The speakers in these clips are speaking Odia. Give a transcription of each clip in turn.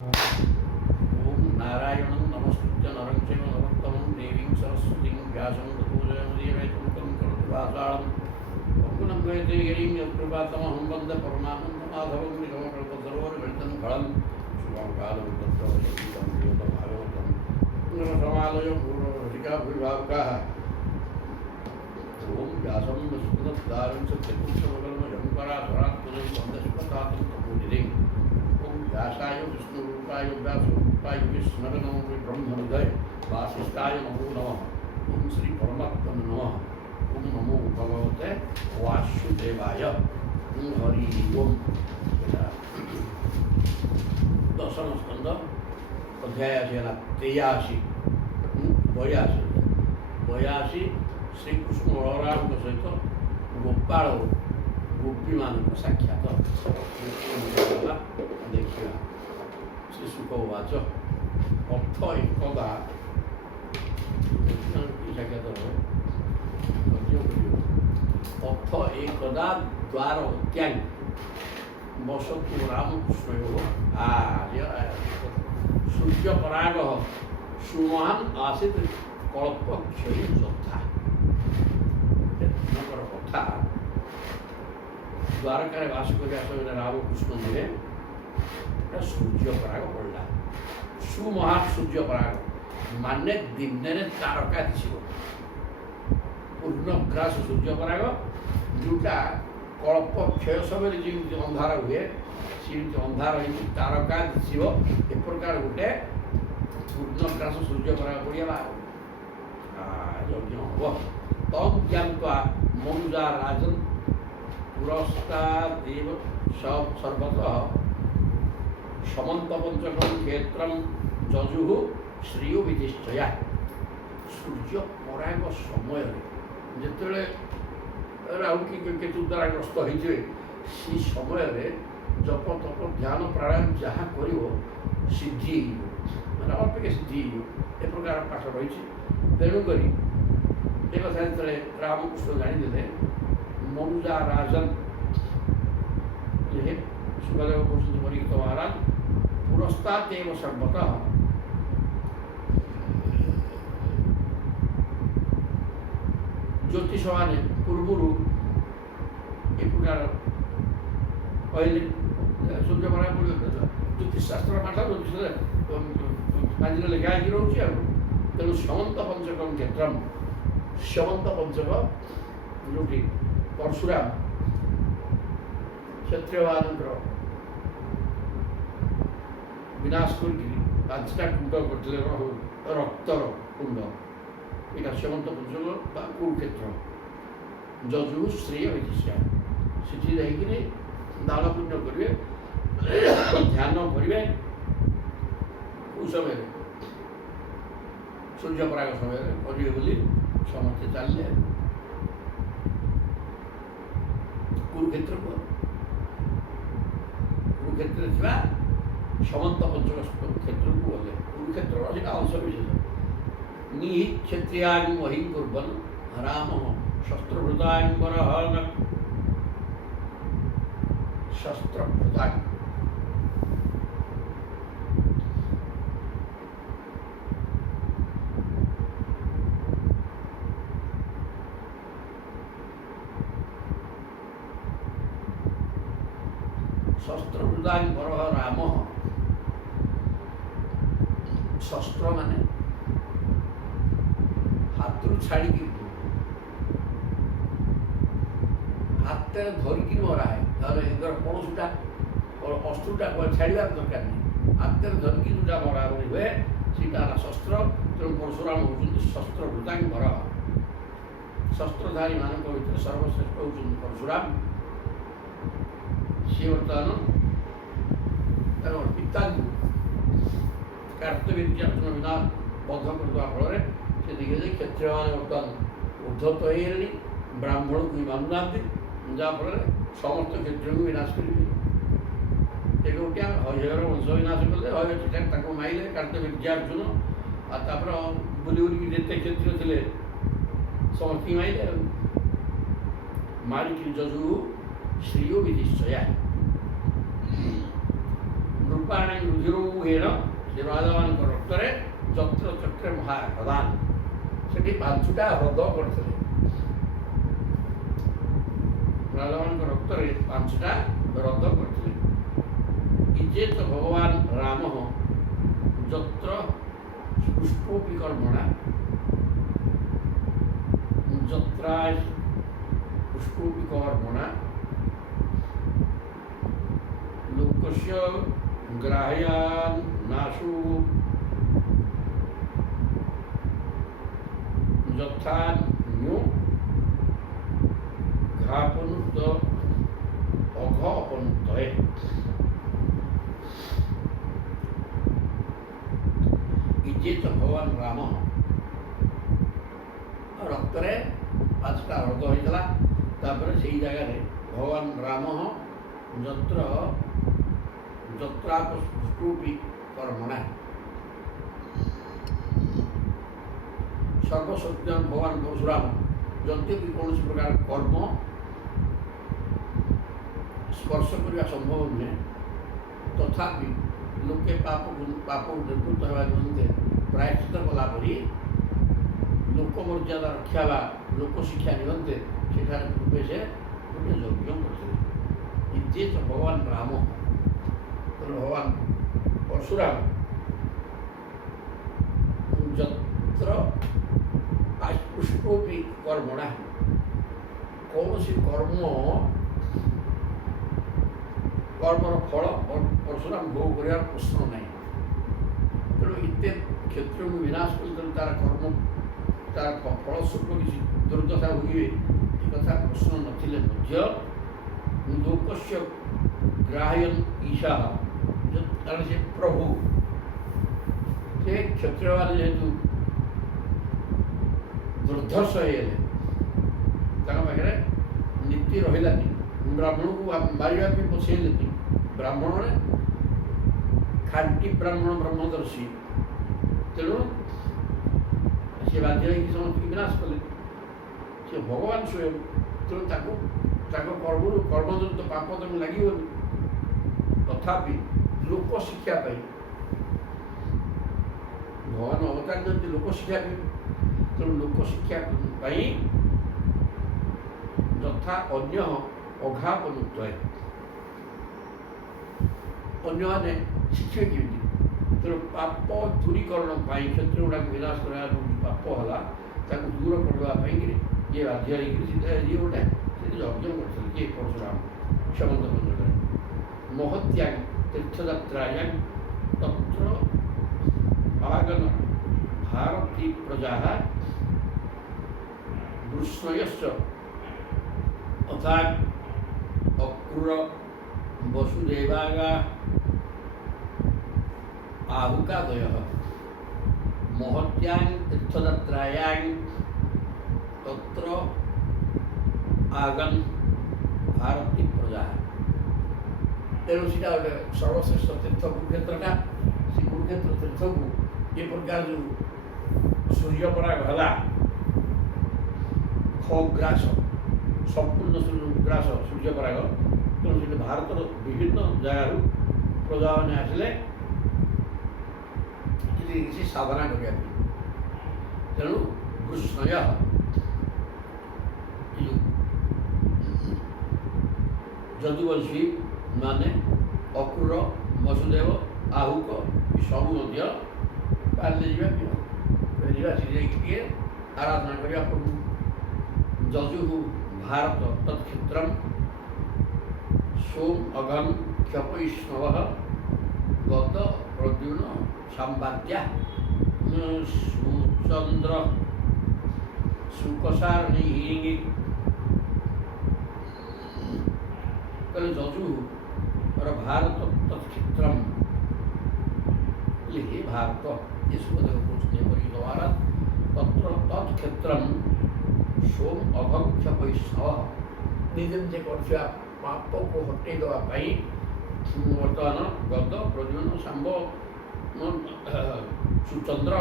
ओम नारायणं नमस्कृत्य नरं चैव नरोत्तमं देवीं सरस्वतीं व्यासं ततो जयमुदीरयेत्मुखं करोति वाचालं वपुनं वयते गिरिं यत्कृपातमहं वन्दे परमानन्दमाधवं निगमकल्पतरोर्गलितं फलं शुभं कालं तत्र वशङ्कितं देवभागवतं पुनरसमालयं पूर्वरसिका भूरिभावुकाः ओम व्यासं वसुपदद्दारं च चतुर्थमकल्मषं पराधरात्मजं वन्दस्पतातं तपोनिधिम् व्यासाय विष्णुरूपाय व्यासरूपाय विष्णवे नमो ब्रह्महृदय वासिष्ठाय नमो नमः। ओम श्री परमात्मने नमः। ओम नमो भगवते वासुदेवाय। ओम हरि ओम। दशम स्कंद अध्याय है 83 82 श्रीकृष्ण बलराम सहित गोपाल गोपी मान साक्षात देखा शिशुक उवाच अर्थ एकदा साक्षात अर्थ एकदा द्वार त्याग बसतु रामकृष्ण सूर्यपराग सुमहान आसित कल्पक्षयी श्रद्धा कथा द्वारकार बास कर रामकृष्ण जी सूर्यपराग पड़ा सुमहा सूर्यपराग माने दिन तारका दिशब पूर्णग्रास सूर्यपराग जोटा कल्प क्षय समय जमी अंधार हुए सी अंधार तारका दिशब ए प्रकार गोटे पूर्णग्रास सूर्यपराग पड़ा यज्ञ हम तम ज्ञावा मनुजा राजन पुरस्तादेव सर्वतः समंत पंचकम क्षेत्र जजु श्रीय विधिष्ठया सूर्य पराग समय जिते राहु कि केतु द्वारा ग्रस्त होते सी समय जप तप ध्यान प्राणायाम जहाँ कर सिद्धि मैंने अपेक्षा सिद्धि ए प्रकार पाठ रही तेणुक एक कथा जो रामकृष्ण जानीदे मनुजा राजन सुखदेव कौशल परीक्षित महाराज पुरस्तात् एव सर्वतः ज्योतिष मैंने पूर्वर ए प्रकार कहले सूर्यपराग पड़ ज्योतिषशास्त्र पाठ ज्योतिष लिखा रोचे तेणु समंत पंचकम क्षेत्र समंत पंचक जो परशुराम क्षत्रिय मान विनाश करटा कुंड करते रक्तर कुंड यहाँ समंत पंचक कुरुक्षेत्र जजु श्रेय विधिष्या सीठी जाकि दान पुण्य करेंगे ध्यान करेंगे उस समय सूर्यपराग समय करेंगे बोली समस्ते चलिए कुरुक्षेत्र को कुरुक्षेत्र थी समंत पंचक क्षेत्र को गले कुरुक्षेत्र अंश विशेष निहि क्षत्रियां वही कुर्बन राम शस्त्रभृतांबर शस्त्रभृता शस्त्रभृतांबर राम शस्त्र माने हाथ छाड़ी हाथ धरिकी मरा है पड़ोसटा अस्त्रुटा छाड़ार दरकार नहीं हाथ धरिकी जोटा मरा हुए सीटा शस्त्र तेणु परशुराम होती शस्त्रभृतांबर शस्त्रधारी मान भर सर्वश्रेष्ठ होती परशुराम सी बर्तमान पिता कार्तवीर्यार्जुन विना बध करदे फल से देखिए क्षत्रिय मैंने बर्तमान उद्धत हो ब्राह्मण को मानुना जहाँफल समस्त क्षेत्र को विनाश करेंगे गोटिया हरिहर वंश विनाश कले ठीक माइले कार्तवीर्यार्जुन आपर बुली बुलिक जिते क्षेत्रीय थे समस्त माइले मारिकी जजु श्रीय विधिष्ठया ନୃପାଣି ରୁଧିରୌହେଣ ସେ ରାଜାମାନଙ୍କ ରକ୍ତରେ ଯତ୍ର ଚକ୍ରେ ମହାପ୍ରଦାନ ସେଠି 5ଟା ହ୍ରଦ କରିଥିଲେ। ରାଜାମାନଙ୍କ ରକ୍ତରେ 5ଟା ହ୍ରଦ କରିଥିଲେ। ଇଜେ ତ ଭଗବାନ ରାମ ଯତ୍ର ପୁଷ୍ପୋପି କର୍ମଣା ଯତ୍ରା ପୁଷ୍ପୋପି କର୍ମଣା ଲୋକସ୍ୟ ଗ୍ରାହ୍ୟାନ୍ ନାଶୁ ଯଥାନ୍ୟୁ ଘାପନୁତ ଅଘପନ୍ତଏ। ଇଜେ ତ ଭଗବାନ ରାମ ରକ୍ତରେ 5ଟା ହ୍ରଦ ହୋଇଥିଲା। ତାପରେ ସେଇ ଜାଗାରେ ଭଗବାନ ରାମ ଯତ୍ରାପି କର୍ମଣା ସର୍ବଶକ୍ତି ଭଗବାନ ପରଶୁରାମ ଯଦ୍ୟପି କୌଣସି ପ୍ରକାର କର୍ମ ସ୍ପର୍ଶ କରିବା ସମ୍ଭବ ନୁହେଁ ତଥାପି ଲୋକେ ପାପକୁ ନିବୃତ୍ତ ହେବା ନିମନ୍ତେ ପ୍ରାୟଶ୍ଚିତ କଲା ପରି ଲୋକ ମର୍ଯ୍ୟାଦା ରକ୍ଷା ବା ଲୋକ ଶିକ୍ଷା ନିମନ୍ତେ ସେଠାରେ ପୂର୍ବେ ସେ ଗୋଟିଏ ଯଜ୍ଞ କରିଥିଲେ। ଇଜେ ତ ଭଗବାନ ରାମ ଭଗବାନ ପରଶୁରାମ ଯତ୍ର ପୁଷ୍ପୋପି କର୍ମଣା କୌଣସି କର୍ମର ଫଳ ପରଶୁରାମ ଭୋଗ କରିବାର ପ୍ରଶ୍ନ ନାହିଁ। ତେଣୁ ଏତେ କ୍ଷେତ୍ରକୁ ବିନାଶ କରି ତାର ଫଳସ୍ୱରୂପ କିଛି ଦୁର୍ଦ୍ଦଶା ଭୋଗିବେ ଏ କଥା ପ୍ରଶ୍ନ ନଥିଲେ ମଧ୍ୟ ଲୋକସ୍ୟ ଗ୍ରାହ୍ୟନ୍ ଈଶା କାରଣ ସେ ପ୍ରଭୁ ସେ କ୍ଷତ୍ରିୟମାନେ ଯେହେତୁ ଦୁର୍ଦ୍ଧର୍ଷ ହେଇଗଲେ ତାଙ୍କ ପାଖରେ ନୀତି ରହିଲାନି। ବ୍ରାହ୍ମଣକୁ ମାରିବା ପାଇଁ ପଛେଇଲେନି। ବ୍ରାହ୍ମଣରେ ଖାଣ୍ଟି ବ୍ରାହ୍ମଣ ବ୍ରହ୍ମଦର୍ଶୀ ତେଣୁ ସେ ବାଧ୍ୟ ହେଇକି ସମସ୍ତଙ୍କୁ ବିନାଶ କଲେ। ସେ ଭଗବାନ ସ୍ୱୟଂ ତେଣୁ ତାଙ୍କ କର୍ମଯୁକ୍ତ ପାପ ତାଙ୍କୁ ଲାଗିବନି। ତଥାପି ଲୋକ ଶିକ୍ଷା ପାଇଁ ଭଗବାନ ଅବତାର ଯେମିତି ଲୋକ ଶିକ୍ଷା ପାଇଁ ତେଣୁ ଲୋକ ଶିକ୍ଷା ପାଇଁ ଯଥା ଅନ୍ୟ ଅଘାପନୁକ୍ତ ଅନ୍ୟମାନେ ଶିଖିବେ କେମିତି? ତେଣୁ ପାପ ଦୂରୀକରଣ ପାଇଁ କ୍ଷେତ୍ର ଗୁଡ଼ାକ ବିନାଶ କରିବା ପାପ ହେଲା ତାକୁ ଦୂର କରିବା ପାଇଁକିରି ଯିଏ ବାଧ୍ୟ ହେଇକିରି ଯିଏ ଗୋଟେ ସେଠି ଯଜ୍ଞ କରିଥିଲେ କିଏ ପରଶୁରାମ କ୍ଷମନ୍ତ ମନ୍ଦିରରେ ମହତ୍ୟାଗ ତୀର୍ଥଯାତ୍ରାୟାଂ ତତ୍ର ଆଗନ ଭାରତୀ ପ୍ରଜା ବୃଷ୍ଣୟଶ୍ଚ ଅର୍ଥାତ୍ ଅକ୍रूर वसुदेवागा आहुकादयः महत्यां तीर्थयात्रायां तत्र आगन भारती प्रजा तेणु सीटा गोटे सर्वश्रेष्ठ तीर्थ कुरुक्षेत्रटा से कुरुक्षेत्र तीर्थ को ये प्रकार जो सूर्यपराग है खग्रास संपूर्ण सूर्यग्रास सूर्यपराग तेणु से भारत विभिन्न जगार प्रजा मैंने आसिले किसी साधना करने तेणु कृष्णय जदुवंशी माने अक्रूर वसुदेव आहुक सबू पाले आराधना करने प्रभु जजु भारत तत्क्षेत्र सोम अगम क्षपैष्णव गत प्रद्युन संवाद्या सुचंद्र सुकसारणी कल जजु और भारत तत्क्षेत्र हे भारत ये सुखदेव पूछते द्वारा तत्र तत्क्षेत्र सोम अघम क्षपैष्णव निजे निजे कर पाप को हटे देवाई बर्तमान गद प्रद्युन सांब सुचंद्र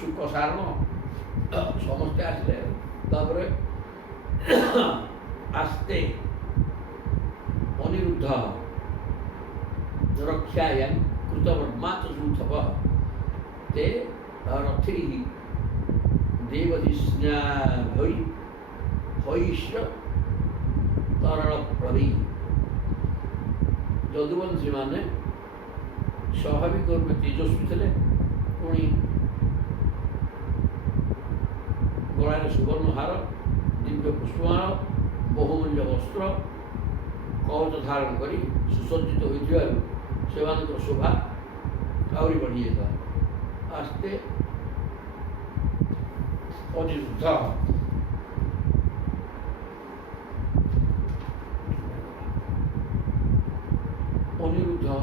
सुकसारण समस्ते आसले आस्ते अनिरुद्ध रक्षायां कृतवर्मा च सूथपः ते रथिः देवधिस्नाभै भैश्र तरलप्लवी। ଯଦୁବଂଶୀ ମାନେ ସ୍ୱାଭାବିକ ରୂପେ ତେଜସ୍ୱୀ ଥିଲେ, ପୁଣି ଗଳାରେ ସୁବର୍ଣ୍ଣ ହାର, ଦିବ୍ୟ ପୁଷ୍ପମାଳ, ବହୁମୂଲ୍ୟ ବସ୍ତ୍ର, କବଚ ଧାରଣ କରି ସୁସଜ୍ଜିତ ହୋଇଥିବାରୁ ସେମାନଙ୍କର ଶୋଭା ଆହୁରି ବଢ଼ିଯାଇଥିଲା। ଆସ୍ତେ ଅନିରୁଦ୍ଧ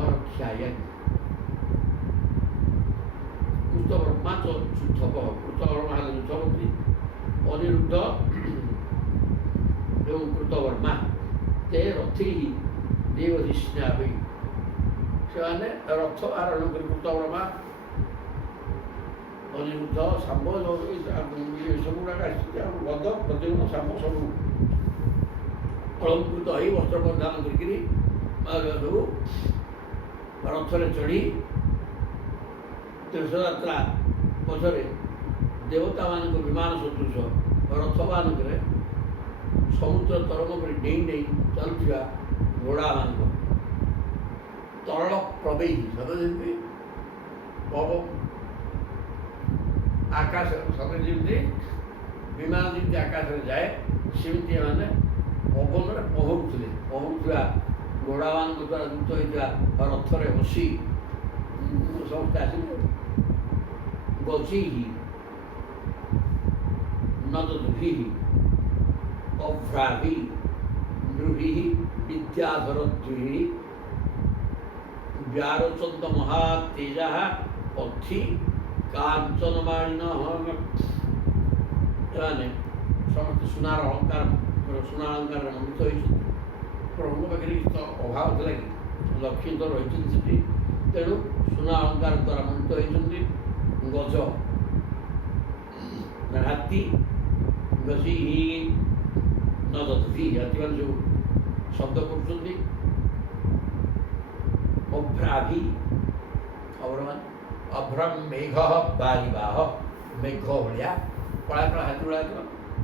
ରକ୍ଷାୟାଂ କୃତବର୍ମା च सूथपः। କୃତବର୍ମା ହେଲେ ଯୁଦ୍ଧପତି, ଅନିରୁଦ୍ଧ ଏବଂ କୃତବର୍ମା ते ରଥି ଦେବଧିଷ୍ଣାଭି। ସେମାନେ ରଥ ଆରୋହଣ କରି କୃତବର୍ମା, ଅନିରୁଦ୍ଧ, ଶାମ୍ବ ଏସବୁ ଗୁଡ଼ାକ ଆସିଛନ୍ତି। ଆଉ ଗଦ ପ୍ରଦ୍ୟୁମ୍ନ ଶାମ୍ବ ସବୁ ଅଳଙ୍କୃତ ହୋଇ ବସ୍ତ୍ର ପରିଧାନ କରିକିରି ସବୁ ରଥରେ ଚଢ଼ି ତୀର୍ଥଯାତ୍ରା ପଛରେ ଦେବତାମାନଙ୍କ ବିମାନ ସଦୃଶ ରଥମାନଙ୍କରେ ସମୁଦ୍ର ତରଙ୍ଗ ପରି ଡେଇଁ ଡେଇଁ ଚାଲୁଥିବା ଘୋଡ଼ାମାନଙ୍କ ତରଳ ପ୍ରବେହୀ ସତେ ଯେମିତି ଆକାଶ, ସତେ ଯେମିତି ବିମାନ ଯେମିତି ଆକାଶରେ ଯାଏ ସେମିତି ଏମାନେ ପବନରେ ପହଁରୁଥିବା ଘୋଡ଼ାମାନଙ୍କ ଦ୍ୱାରା ଯୁକ୍ତ ହୋଇଥିବା ରଥରେ ବସି ସମସ୍ତେ ଆସିଲେ। ଗଜୈଃ ନଦଦ୍ଭିଃ ଅଭ୍ରାଭିଃ ନୃभिଃ ବିଦ୍ୟାଧରଦ୍ଭିଃ ବ୍ୟାରୋଚନ୍ତ ମହାତେଜାଃ ପଥି କାଞ୍ଚନମାଳିନଃ। ଏମାନେ ସମସ୍ତେ ସୁନାର ଅଳଙ୍କାରରେ ମଣ୍ଡିତ ହୋଇଛନ୍ତି। ପ୍ରଭୁଙ୍କ ପାଖରେ କିଛି ତ ଅଭାବ ଥିଲା କି, ଲକ୍ଷ୍ମୀ ତ ରହିଛନ୍ତି ସେଠି, ତେଣୁ ସୁନା ଅଳଙ୍କାର ଦ୍ୱାରା ମଣ୍ଡିତ ହୋଇଛନ୍ତି। ଗଜ ହାତୀ, ଗଜୈଃ ନଦଦ୍ଭିଃ ହାତୀମାନେ ସବୁ ଶବ୍ଦ କରୁଛନ୍ତି। ଅଭ୍ରାଭି ଅଭ୍ରମ୍ ମେଘ ବାରିବାହ, ମେଘ ଭଳିଆ କଳା କଳା ହାତୀ ଗୁଡ଼ାକ,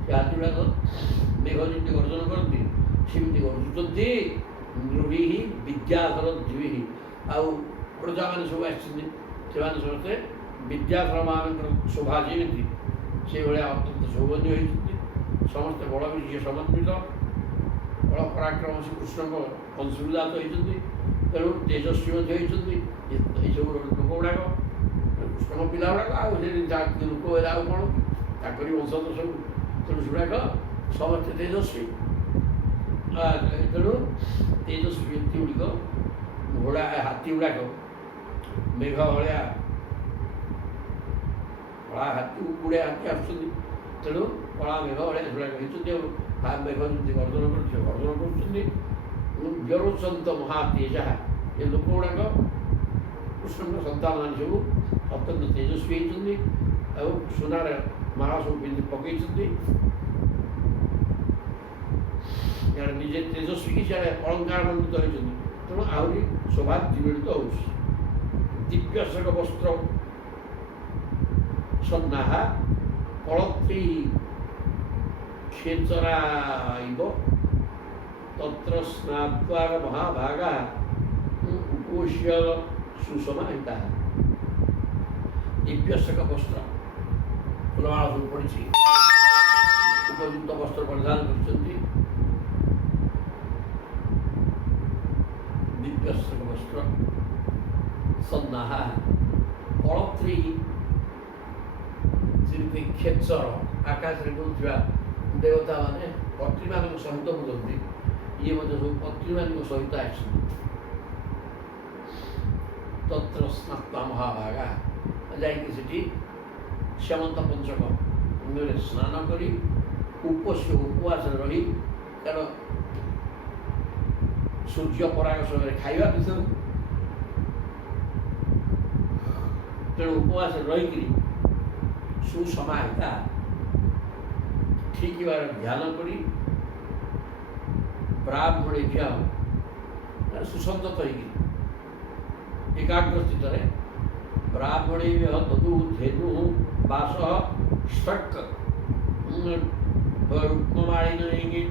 ସେ ହାତୀ ଗୁଡ଼ାକ ମେଘ ଯେମିତି ଗର୍ଜନ କରନ୍ତି ସେମିତି ଗର୍ଜୁଛନ୍ତି। ନୃଭିଃ ବିଦ୍ୟାଧରଦ୍ଭିଃ, ଆଉ ପ୍ରଜାମାନେ ସବୁ ଆସିଛନ୍ତି, ସେମାନେ ସମସ୍ତେ ବିଦ୍ୟାଧରମାନଙ୍କର ଶୋଭା ଯେମିତି ସେଇଭଳିଆ ଅତ୍ୟନ୍ତ ସୌବନ୍ୟ ହୋଇଛନ୍ତି। ସମସ୍ତେ ବଳ ବିଜୟ ସମନ୍ୱିତ, ବଳ ପରାକ୍ରମ ଶ୍ରୀକୃଷ୍ଣଙ୍କ ଅଂଶୁଜାତ ହୋଇଛନ୍ତି, ତେଣୁ ତେଜସ୍ୱୀ ମଧ୍ୟ ହୋଇଛନ୍ତି। ଏଇସବୁ ଲୋକ ଗୁଡ଼ାକ କୃଷ୍ଣଙ୍କ ପିଲା ଗୁଡ଼ାକ, ଆଉ ସେ ଲୋକ ହେଲେ ଆଉ କ'ଣ ତାଙ୍କରି ବଂଶଧର ସବୁ, ତେଣୁ ସେଗୁଡ଼ାକ ସମସ୍ତେ ତେଜସ୍ୱୀ। ତେଣୁ ତେଜସ୍ୱୀ ବ୍ୟକ୍ତି ଗୁଡ଼ିକ ଘୋଡ଼ା ହାତୀ ଗୁଡ଼ାକ ମେଘ ଭଳିଆ କଳା ହାତୀ, ଗୁଡ଼େ ହାତୀ ଆସୁଛନ୍ତି, ତେଣୁ କଳା ମେଘ ଭଳିଆ ସେଗୁଡ଼ାକ ହେଇଛନ୍ତି। ଆଉ ମେଘ ଯେମିତି ଗର୍ଜନ କରୁଛନ୍ତି। ବ୍ୟାରୋଚନ୍ତ ମହାତେଜାଃ, ଏ ଲୋକ ଗୁଡ଼ାକ କୃଷ୍ଣଙ୍କ ସନ୍ତାନ ମାନେ ସବୁ ଅତ୍ୟନ୍ତ ତେଜସ୍ୱୀ ହେଇଛନ୍ତି, ଆଉ ସୁନାର ମାଳ ସବୁ ପିନ୍ଧି ପକେଇଛନ୍ତି। ଇଆଡ଼େ ନିଜେ ତେଜସ୍ୱୀ କି ସିଆଡ଼େ ଅଳଙ୍କାର ମଣ୍ଡିତ ହୋଇଛନ୍ତି, ତେଣୁ ଆହୁରି ଶୋଭା ଦ୍ୱିଗୁଣିତ ହେଉଛି। ଦିବ୍ୟଶକ ବସ୍ତ୍ର ସନ୍ନାଃ କଳତ୍ରୈଃ ଖେଚରାଇବ ତତ୍ର ସ୍ନାତ୍ୱା ମହାଭାଗାଃ ଉପୋଷ୍ୟ ସୁସମାହିତାଃ। ଦିବ୍ୟଶକ ବସ୍ତ୍ର, ଫୁଲମାଳ ସବୁ ପଡ଼ିଛି, ଉପଯୁକ୍ତ ବସ୍ତ୍ର ପରିଧାନ କରିଛନ୍ତି। ଦିବ୍ୟଶକ ବସ୍ତ୍ର ସନ୍ନାଃ କଳତ୍ରୈଃ, ଯେମିତି ଖେଚର ଆକାଶରେ ବୁଲୁଥିବା ଦେବତାମାନେ ପତ୍ରୀମାନଙ୍କ ସହିତ ବୁଲନ୍ତି, ଇଏ ମଧ୍ୟ ସବୁ ପତ୍ରୀମାନଙ୍କ ସହିତ ଆସିଛନ୍ତି। ତତ୍ର ସ୍ନାତ୍ୱା ମହାଭାଗାଃ, ଯାଇକି ସେଠି ଶ୍ୟାମନ୍ତ ପଞ୍ଚକ ସ୍ନାନ କରି ଉପବାସରେ ରହି, କାରଣ ସୂର୍ଯ୍ୟ ପରାଗ ସମୟରେ ଖାଇବା ବିଷୟ, ତେଣୁ ଉପବାସରେ ରହିକିରି ସୁସମାହିତା ଠିକ୍ ଭାବରେ ଧ୍ୟାନ କରି ବ୍ରାହ୍ମଣେଭ୍ୟଃ ସୁସଂଯତ ହେଇକି एकाग्र स्थित ब्राह्मणे ददु धेनु वास षट् रुक्ममालिनी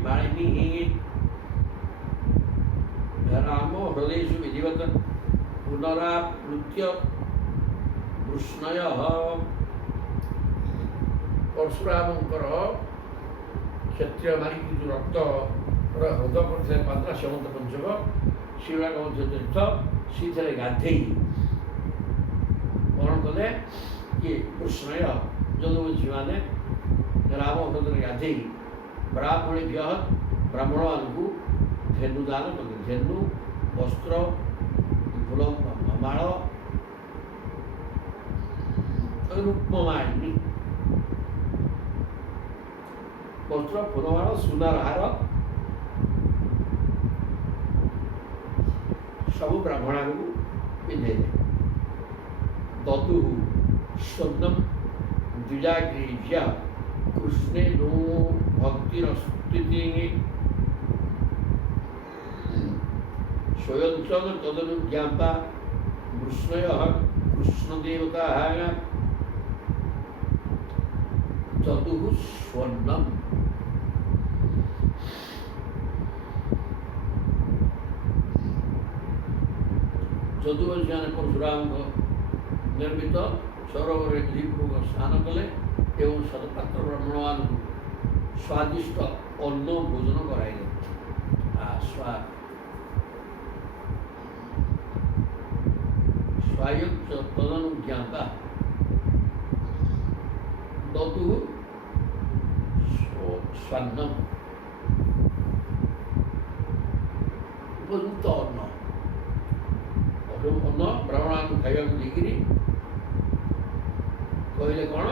रामो हृदयेषु विधिवत पुनरावृत्य कृष्णय परशुरामंकर क्षत्रिय मारिकी जो रक्त हृद कर पात्रा सेवंत पंचक शिवराग तीर्थ सी गाधे कौन कले कि कृष्णय जदुवंशी मैंने राम हृदय गाधे ब्राह्मणेभ्य ब्राह्मण मानू धेनु दान कले धेनु वस्त्र फूल माଳ रुक्ममालिनी वस्त्र फूलमाଳ सुनार हार सब ब्राह्मण को पिंधे ददु स्वर्णम द्विजाग्रीज्या कृष्णे नो भक्तिरस्ति स्वयं तदनुज्ञाता कृष्णय कृष्णदेवता ददु स्वर्णम जदुवंशी परशुराम निर्मित सरोवर दीपूर्वक स्नान कले एवं सतपात्र ब्राह्मण मान स्वादिष्ट अन्न भोजन कराइले स्वायुक्त तदनुज्ञाता ददु स्वर्णम उपयुक्त अन्न अन्न ब्राह्मण खाया देकर कहले कौन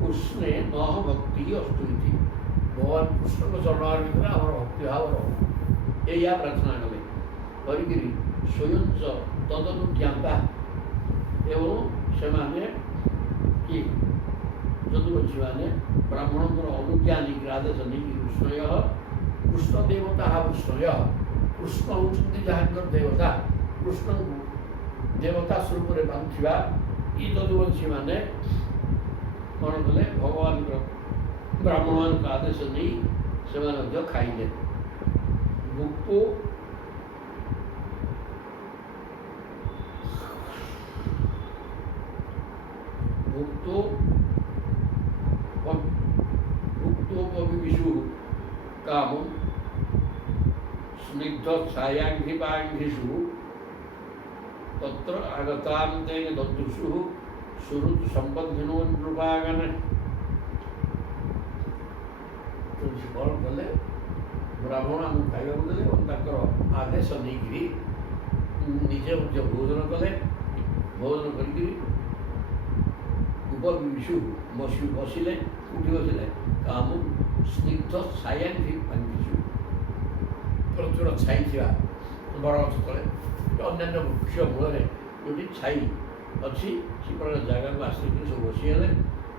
कृष्णे न भक्ति अस्तु भगवान कृष्ण को चरण भर आम भक्ति भाव या प्रार्थना कले कर स्वयं तदनुज्ञाता एवं से कि जदुवंशी मैंने ब्राह्मण अनुज्ञा नहीं आदेश नहीं कृष्णय कृष्ण देवता कृष्णय कृष्ण होती जहाँ देवता कृष्ण को देवता स्वरूप में बांधा ये जदुवंशी मैंने कौन कले भगवान ब्राह्मण मान का आदेश नहीं से खाइले भूपो भुक्तोपविशु काम स्निग्ध छायांघ्रिपांघ्रिषु तत्र आगतान्तेन ददृशु सुहृत् संबंधिनो नृपागन कौन कले ब्राह्मण आम खाइबा देले आदेश नहीं निजे भोजन कले भोजन कर उपविशु बसिले उठी बसिले काम स्निग्ध छायांघ्रिपांघ्रिषु प्रचुर छाई थी बड़ गछ तले अन्य वृक्ष मूल जो छाई अच्छी से प्रकार जगह को आसिक सब बसीगले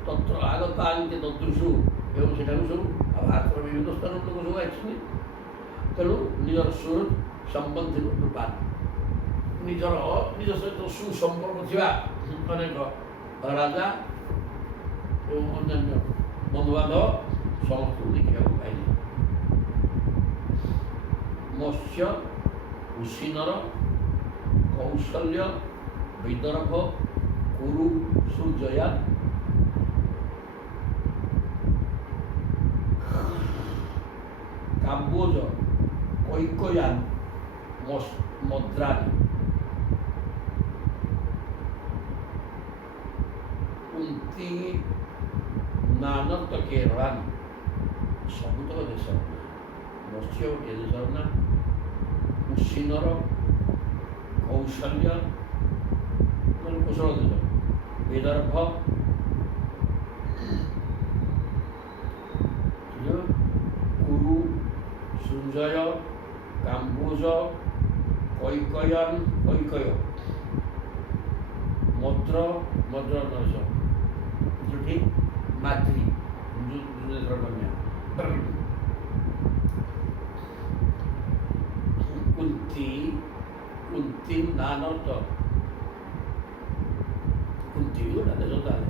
तत्र आगता आगे ददृशु एवं से सब भारत विभिन्न स्थान लोक सब आई तेणु निजर सुहृद संबंधी कृपा निजर निज सहित सुसंपर्क थी अनेक राजा एवं अन्य बंधुबांधव समस्त देखा पाइले मत्स्य कुशीनर कौशल्य विदर्भ कुरु सुजया काम्बोज कैकयान मद्रानी कुंती नानत केरलानी सबुतक देश मत्स्य गोटे देशर ना कुशीनर कौशल्य कुशल देश विदर्भ कुरु सुंजय काम्बोज कैकयान कैकय मद्र मद्र देश जो माद्री कुंती କୁନ୍ତୀ ନାନର୍ଥ କୁନ୍ତୀ ବି ଗୋଟେ ଦେଶ ତାହେଲେ।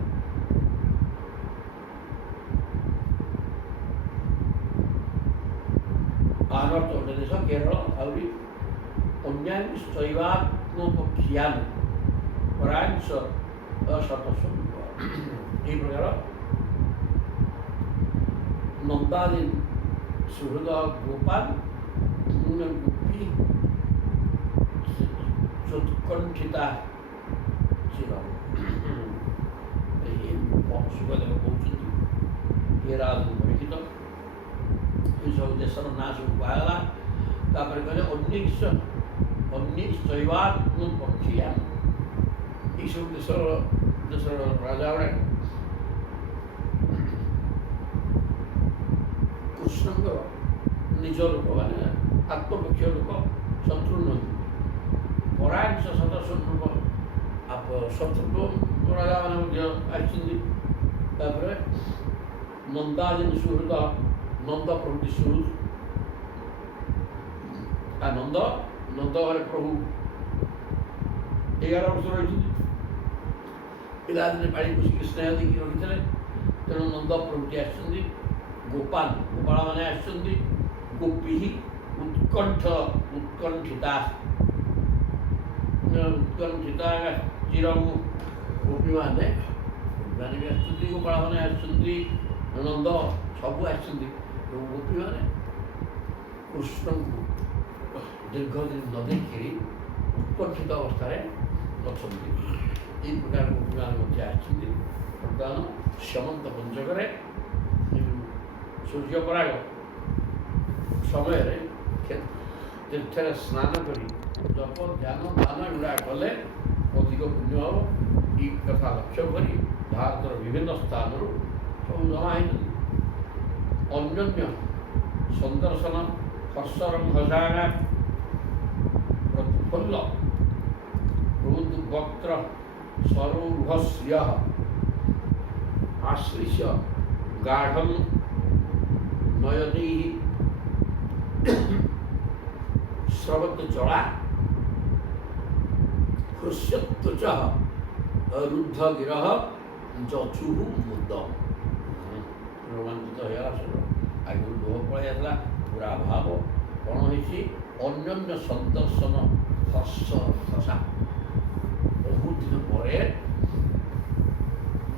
ଆନର୍ଥ ଗୋଟେ ଦେଶ କେରଳ। ଆହୁରି ଅନ୍ୟାନ୍ୟ ଶୈବାତ୍ମପକ୍ଷିୟାନ ପରାଂଶ ଶତସ୍ୱରୂପ। ଏହି ପ୍ରକାର ନନ୍ଦାଦୀନ ସୁହୃଦ ଗୋପାଲ ଗୋପୀ ଚୋତ୍କଣ୍ଠିତା ଚିର ସୁଖଦେବ କହୁଛନ୍ତି ଏ ରାଜୁ ପରିଚିତ ଏସବୁ ଦେଶର ନାଁ ସବୁ କୁହାଗଲା। ତାପରେ କହିଲେ ଶୈବାତ୍ମପକ୍ଷିୟାନ ଏଇସବୁ ଦେଶର ରାଜା ଗୁଡ଼ାକ କୃଷ୍ଣଙ୍କ ନିଜ ଲୋକ ମାନେ ଆତ୍ମପକ୍ଷୀୟ ଲୋକ ଶତ୍ରୁ ନୁହନ୍ତି। ପରାଂଶ ଶତସ୍ୱରୂପ ଶତ୍ରୁ ରାଜା ମାନେ ମଧ୍ୟ ଆସିଛନ୍ତି। ତାପରେ ନନ୍ଦାଦୀନ ସୁହୃଦ ନନ୍ଦ ପ୍ରଭୃତି ସୁହୃଦ ନନ୍ଦ ଘରେ ପ୍ରଭୁ 11 ବର୍ଷ ରହିଛନ୍ତି। ପିଲାଦିନେ ପାଳି ପୋଷିକି ସ୍ନେହ ଦେଇକି ରଖିଥିଲେ। ତେଣୁ ନନ୍ଦ ପ୍ରଭୃତି ଆସିଛନ୍ତି। ଗୋପାଳ ମାନେ ଆସିଛନ୍ତି। ଗୋପୀ ଉତ୍କଣ୍ଠିତା ଚିରଙ୍କୁ ଗୋପୀମାନେ ବି ଆସିଛନ୍ତି। ଗୋପାଳ ମାନେ ଆସିଛନ୍ତି। ନନ୍ଦ ସବୁ ଆସିଛନ୍ତି। ଗୋପୀମାନେ କୃଷ୍ଣଙ୍କୁ ଦୀର୍ଘ ଦିନ ନ ଦେଖିରି ଉତ୍କଣ୍ଠିତ ଅବସ୍ଥାରେ ଅଛନ୍ତି। ଏହି ପ୍ରକାର ଗୋପୀମାନେ ମଧ୍ୟ ଆସିଛନ୍ତି। ବର୍ତ୍ତମାନ ସ୍ୟମନ୍ତ ପଞ୍ଚକରେ ସୂର୍ଯ୍ୟପରାଗ ସମୟରେ ତୀର୍ଥରେ ସ୍ନାନ କରି ଜପ ଧ୍ୟାନ ଦାନ ଏଗୁଡ଼ା କଲେ ଅଧିକ ପୁଣ୍ୟ ହେବ। ଏହି କଥା ଲକ୍ଷ୍ୟ କରି ଭାରତର ବିଭିନ୍ନ ସ୍ଥାନରୁ ସବୁ ଜମା ହେଇଛନ୍ତି। ଅନ୍ୟନ୍ୟ ସନ୍ଦର୍ଶନ ହର୍ଷରଙ୍ଘସାରା ପ୍ରଫୁଲ୍ଲ ବକ୍ତ୍ର ସରୋରୁହସ୍ୟ ଆଶ୍ଳିଷ୍ୟ ଗାଢ଼ଂ ନୟନୈଃ ସ୍ରବତଜଳା ହୃଷ୍ୟତ୍ୱଚଃ ରୁଦ୍ଧଗିରଃ ଯଚୁଃ ମୁଦମ୍। ରୋମାଞ୍ଚିତ ହେଇଗଲା। ଆଗରୁ ଲୋହ ପଳାଇ ଆସିଲା। ପୁରା ଭାବ କ'ଣ ହେଇଛି? ଅନ୍ୟନ୍ୟ ସନ୍ଦର୍ଶନ ହର୍ଷା ବହୁତ ଦିନ ପରେ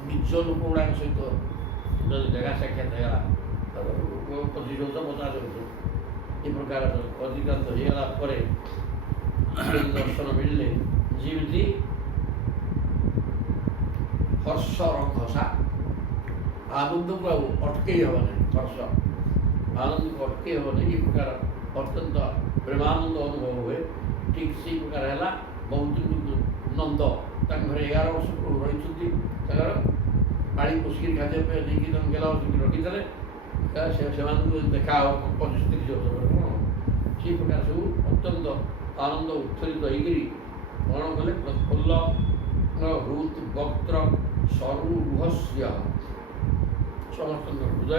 ନିଜ ଲୋକ ଗୁଡ଼ାକ ସହିତ ଯଦି ଜାଗା ସାକ୍ଷାତ ହେଇଗଲା 25 ବର୍ଷ 50 ବର୍ଷ ଏ ପ୍ରକାର ଅଧିକାଂଶ ହେଇଗଲା ପରେ ଦର୍ଶନ ମିଳିଲେ ଯେମିତି ହର୍ଷରଘସା ଆନନ୍ଦକୁ ଆଉ ଅଟକେଇ ହେବ ନାହିଁ। ହର୍ଷ ଆନନ୍ଦକୁ ଅଟକେଇ ହେବ ନାହିଁ। ଏ ପ୍ରକାର ଅତ୍ୟନ୍ତ ପ୍ରେମାନନ୍ଦ ଅନୁଭବ ହୁଏ। ଠିକ୍ ସେଇ ପ୍ରକାର ହେଲା। ବହୁତ ନନ୍ଦ ତାଙ୍କ ଘରେ 11 ବର୍ଷ ପୂର୍ବରୁ ରହିଛନ୍ତି। ତାଙ୍କର ପାଳି ପୋଷିକି ଖାଦ୍ୟ ପେୟ ଦେଇକି ତାଙ୍କୁ ଗେଲା ବସିକି ରଖିଥିଲେ। ସେମାନଙ୍କୁ ଦେଖା ହେବ 25-30 ବର୍ଷ ପରେ କ'ଣ ସେଇ ପ୍ରକାର ସବୁ ଅତ୍ୟନ୍ତ ଆନନ୍ଦ ଉତ୍ଥଳିତ ହେଇକିରି କ'ଣ କଲେ? ପ୍ରଫୁଲ୍ଲ ହୃତ୍ ବକ୍ତ୍ର ସରୁହସ୍ୟ ସମସ୍ତଙ୍କ ହୃଦୟ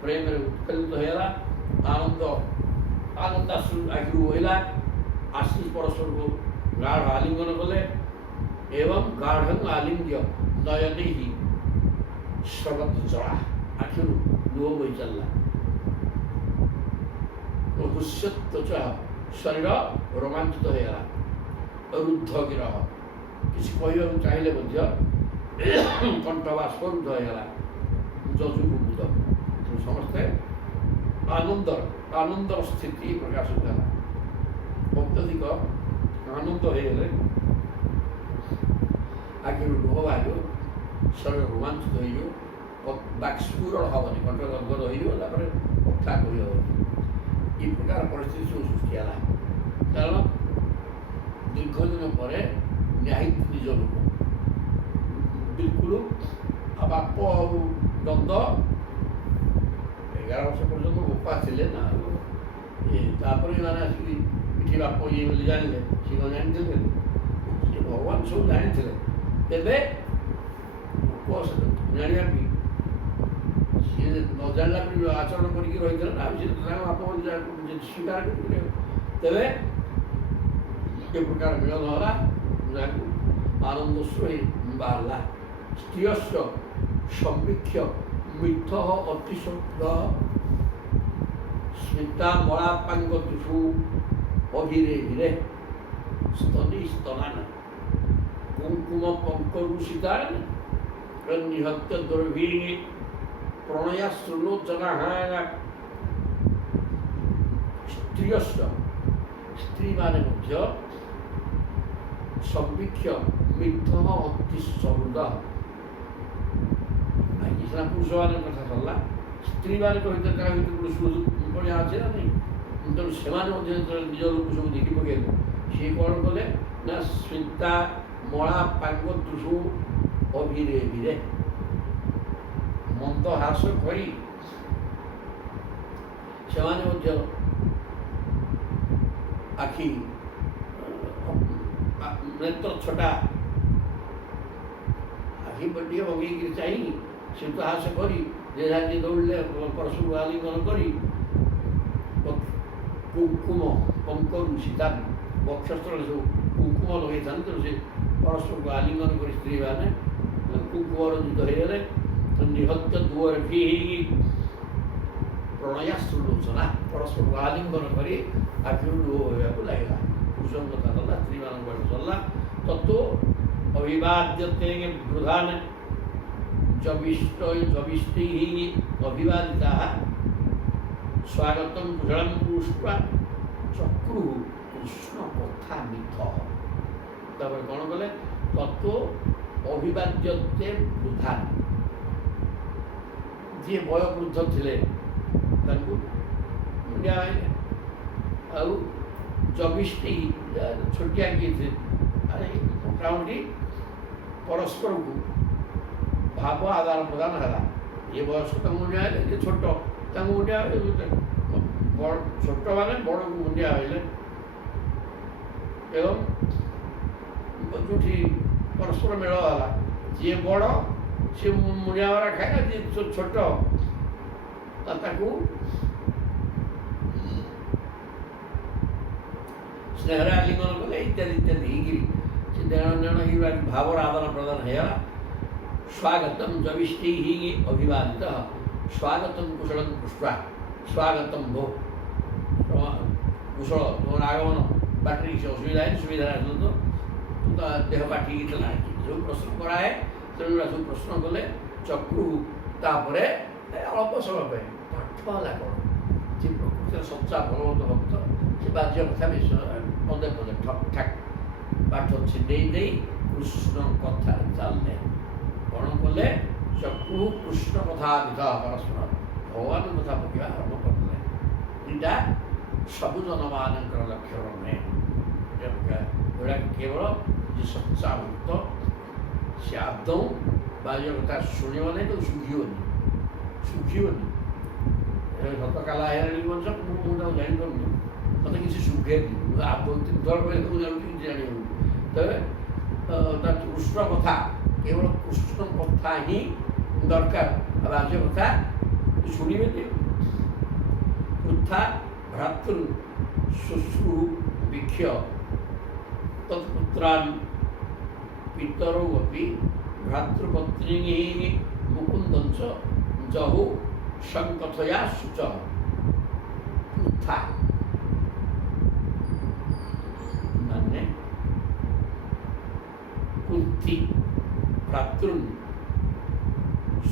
ପ୍ରେମରେ ଉତ୍ଫୁଲ୍ଲିତ ହେଇଗଲା। ଆନନ୍ଦାଶ୍ରୁ ଆଖିରୁ ବୋହିଲା। ଆଶି ପରସ୍ପରକୁ ଗାଢ଼ ଆଲିଙ୍ଗନ କଲେ। ଏବଂ ଗାଢ଼ଂ ଆଲିଙ୍ଗ୍ୟ ନୟନୈଃ ସ୍ରବତଜଳା ଆଖିରୁ ଲୁହ ବୋହି ଚାଲିଲା। ହୃଷ୍ୟତ୍ୱଚଃ ଶରୀର ରୋମାଞ୍ଚିତ ହେଇଗଲା। ରୁଦ୍ଧଗିରଃ କିଛି କହିବାକୁ ଚାହିଁଲେ ମଧ୍ୟ କଣ୍ଠ ବାଷ୍ପରୁଦ୍ଧ ହେଇଗଲା। ଯଜୁଃ ମୁଦମ୍ ସମସ୍ତେ ଆନନ୍ଦର ସ୍ଥିତି ପ୍ରକାଶିତ ହେଲା। ଅତ୍ୟଧିକ ଆନନ୍ଦ ହେଇଗଲେ ଆଖିରୁ ଲୁହ ବାହାରିବ। ଶରୀର ରୋମାଞ୍ଚିତ ହେଇଯିବ। ବାକ୍ସ୍ଫୁରଣ ହେବନି। କଣ୍ଠ ଗଦଗଦ ହେଇଯିବ। ତାପରେ କଥା କହି ହେବନି। ଏ ପ୍ରକାର ପରିସ୍ଥିତି ସବୁ ସୃଷ୍ଟି ହେଲା। କାରଣ ଦୀର୍ଘ ଦିନ ପରେ ନ୍ୟାୟିକ ନିଜ ଲୋକ ବିଲକୁଲ ବାପ ଆଉ ନନ୍ଦ 11 ବର୍ଷ ପର୍ଯ୍ୟନ୍ତ ଗୋପା ଥିଲେ ନା। ତାପରେ ଏମାନେ ଆସିକି ଏଠି ବାପ ଇଏ ବୋଲି ଜାଣିଲେ। ସେ କ'ଣ ଜାଣିଥିଲେ? ସେ ଭଗବାନ ସବୁ ଜାଣିଥିଲେ। ତେବେ ଲୋକ ଜାଣିବା ବି ସିଏ ନ ଜାଣିଲା ବି ଆଚରଣ କରିକି ରହିଥିଲେ ନା। ସେ ତାଙ୍କ ବାପ ସ୍ୱୀକାର କରିଥିଲେ। ତେବେ ଏ ପ୍ରକାର ମିଳନ ହେଲା, ଯାହାକୁ ଆନନ୍ଦଶ୍ରୀ ବାହାରିଲା। ସ୍ତ୍ରୀୟସ୍ୟ ସମ୍ବିକ୍ଷ ମିଥ ଅତିଶବ୍ଦ ସ୍ମିତା ମଳାପାଙ୍ଗତୁଷୁ ଅଭିରେ ଭିରେ স্তনী স্তনান কুঙ্কুম পঙ্করুষিতান নিহত্য দুর্ভিণী প্রণয়াশ্রুলোচনা। স্ত্রীয়স্য স্ত্রী মানে মধ্য সম্বিক্ষ মিথ্য অতি সহৃদ। ସିନା ପୁରୁଷମାନଙ୍କ କଥା ସରିଲା, ସ୍ତ୍ରୀମାନଙ୍କ ଭିତରେ କାହା ଭିତରେ ଗୋଟେ ସୁଯୋଗ ବଢ଼ିଆ ଅଛି ନା ନାହିଁ। ତେଣୁ ସେମାନେ ମଧ୍ୟ ଯେତେବେଳେ ନିଜ ଲୋକ ସବୁ ଦେଖି ପକାଇଲେ, ସିଏ କ'ଣ କଲେ ନା ସ୍ମିତା ମଳା ପାଙ୍ଗ ତୁଷୁ ଅଭିରେ ଭିରେ ମନ୍ଦ ହ୍ରାସ କରି ସେମାନେ ମଧ୍ୟ ଆଖି ନେତ୍ର ଛଟା ଆଖି ଟିକେ ବଗେଇକିରି ଚାହିଁ ଶୀତ ହ୍ରାସ କରି ଯେ ଯାହାକି ଦୌଡ଼ିଲେ ପରଶୁକୁ ଆଲିଙ୍ଗନ କରି କୁଙ୍କୁମ ପଙ୍କରୁ ସୀତା ବକ୍ଷସ୍ଥଳରେ ସବୁ କୁଙ୍କୁମ ଲଗେଇଥାନ୍ତି। ତେଣୁ ସେ ପରସ୍ପରକୁ ଆଲିଙ୍ଗନ କରି ସ୍ତ୍ରୀମାନେ କୁଙ୍କୁମ ରଞ୍ଜିତ ହେଇଗଲେ। ନିହତ୍ୟ ଦୁଆରଟି ହେଇକି ପ୍ରଣୟାଶ୍ରୁଲୋଚନା ପରସ୍ପରକୁ ଆଲିଙ୍ଗନ କରି ଆଖିରୁ ଲୁହ ହେବାକୁ ଲାଗିଲା। ପୁରୁଷଙ୍କ କଥା ସରିଲା, ସ୍ତ୍ରୀମାନଙ୍କ ପାଠ ସରିଲା। ତତ୍ତ୍ୱ ଅଭିବାଦ୍ୟତେ ବୃଧାନ ଜବିଷ୍ଠୈ ଅଭିବାଦିତା ସ୍ୱାଗତଂ କୁଶଳଂ ପୁଷ୍ପା ଚକ୍ରୁ କୃଷ୍ଣ କଥା ମିଥ। ତାପରେ କ'ଣ କଲେ? ତତ୍ତ୍ୱ ଅଭିବାଦ୍ୟତେ ବୃଦ୍ଧା, ଯିଏ ବୟୋବୃଦ୍ଧ ଥିଲେ ତାଙ୍କୁ ମୁଣ୍ଡିଆ ମାରିଲେ। ଆଉ ଜବିଷ୍ଠୀ ଛୋଟିଆ କିଏ ଥିଲେ, ଆରେ ମୋଟାମୋଟି ପରସ୍ପରକୁ ଭାବ ଆଦାନ ପ୍ରଦାନ ହେଲା। ଇଏ ବୟସ୍କ ତାଙ୍କୁ ମୁଣ୍ଡିଆ ହେଲେ, ଯିଏ ଛୋଟ ତାଙ୍କୁ ମୁଣ୍ଡିଆ ହେଲେ, ଛୋଟମାନେ ବଡ଼କୁ ମୁଣ୍ଡିଆ ହେଲେ। ଏବଂ ଯେଉଁଠି ପରସ୍ପର ମେଳ ହେଲା, ଯିଏ ବଡ଼ ସିଏ ମୁଣ୍ଡିଆ ମାରା ଖାଇଲା, ଯିଏ ଛୋଟ ତାକୁ ସ୍ନେହରେ ଆଲିଙ୍ଗନ କଲେ, ଇତ୍ୟାଦି ଇତ୍ୟାଦି ହେଇକିରି ସେ ଦେଣ ନେଣ ହେଇକି ଭାବର ଆଦାନ ପ୍ରଦାନ ହେଇଗଲା। ସ୍ୱାଗତಂ ଜବିଷ୍ଠୈ ଅଭିବାଦିତ ସ୍ୱାଗତଂ କୁଶଳଂ ପୁଷ୍ପା ସ୍ୱାଗତଂ ଭୋ କୁଶଳ, ତୁମର ଆଗମନ ବାଟରେ କିଛି ଅସୁବିଧା ହେଇନି, ସୁବିଧାରେ ଆସିଲ ତ ଦେହ କାଟିକି ଥିଲା ସବୁ ପ୍ରଶ୍ନ କରାଏ। ତେଣୁ ସବୁ ପ୍ରଶ୍ନ କଲେ। ଚକ୍ରୁ ତାପରେ ଅଳ୍ପ ସମୟ ପାଇଁ ପାଠ ହେଲା କ'ଣ, ଯେ ପ୍ରକୃତିର ସଚ୍ଚା ଭଗବତ ଭକ୍ତ ସେ ବାଜ୍ୟ କଥା ବିଷୟ ପଦେ ପଦେ ଠକ୍ ଠାକ୍ ପାଠ ଛିଣ୍ଡେଇ ଦେଇ କୃଷ୍ଣ କଥାରେ ଚାଲିଲେ। କ'ଣ କଲେ? ଚକ୍ରୁ କୃଷ୍ଣ କଥା ବିଧ ପରସ୍ପର ଭଗବାନଙ୍କ କଥା ପକେଇବା ଆରମ୍ଭ କରିଦେଲେ। ଏଇଟା ସବୁ ଜନମାନଙ୍କର ଲକ୍ଷ୍ୟ ନୁହେଁ। ଏଗୁଡ଼ା କେବଳ ଯେ ସଚ୍ଚା ଭକ୍ତ ସେ ଆଦୌ ବାଜ୍ୟ କଥା ଶୁଣିବ ନାହିଁ, ତାକୁ ଶୁଖିବନି। ସତ କାଲା ହେଇଗଲାଣି ମଣିଷ, ମୁଁ ତାକୁ ଜାଣିପାରୁନି, ମୋତେ କିଛି ଶୁଖେନି, ଆଦୌ ତିନିଥର କହିଲେ ମୁଁ ଜାଣୁଛି କିଛି ଜାଣିପାରୁନି। ତେବେ ତା କୃଷ୍ଣ କଥା, କେବଳ କୃଷ୍ଣ କଥା ହିଁ ଦରକାର। ଆଉ ବାଜ୍ୟ କଥା ଶୁଣିବେନି। ପୃଥା ଭ୍ରାତୃ ଶୁଶ୍ରୁ ବିକ୍ଷ ତତ୍ପୁତ୍ରାନ୍ ପିତରौ ଅପି ଭ୍ରାତୃପତ୍ନୀ ମୁକୁନ୍ଦଞ୍ଚ ଜହୁ ସଂକଥୟା ଶୁଚ। ପୃଥା ମାନେ କୁନ୍ତି ଭ୍ରାତୃନ୍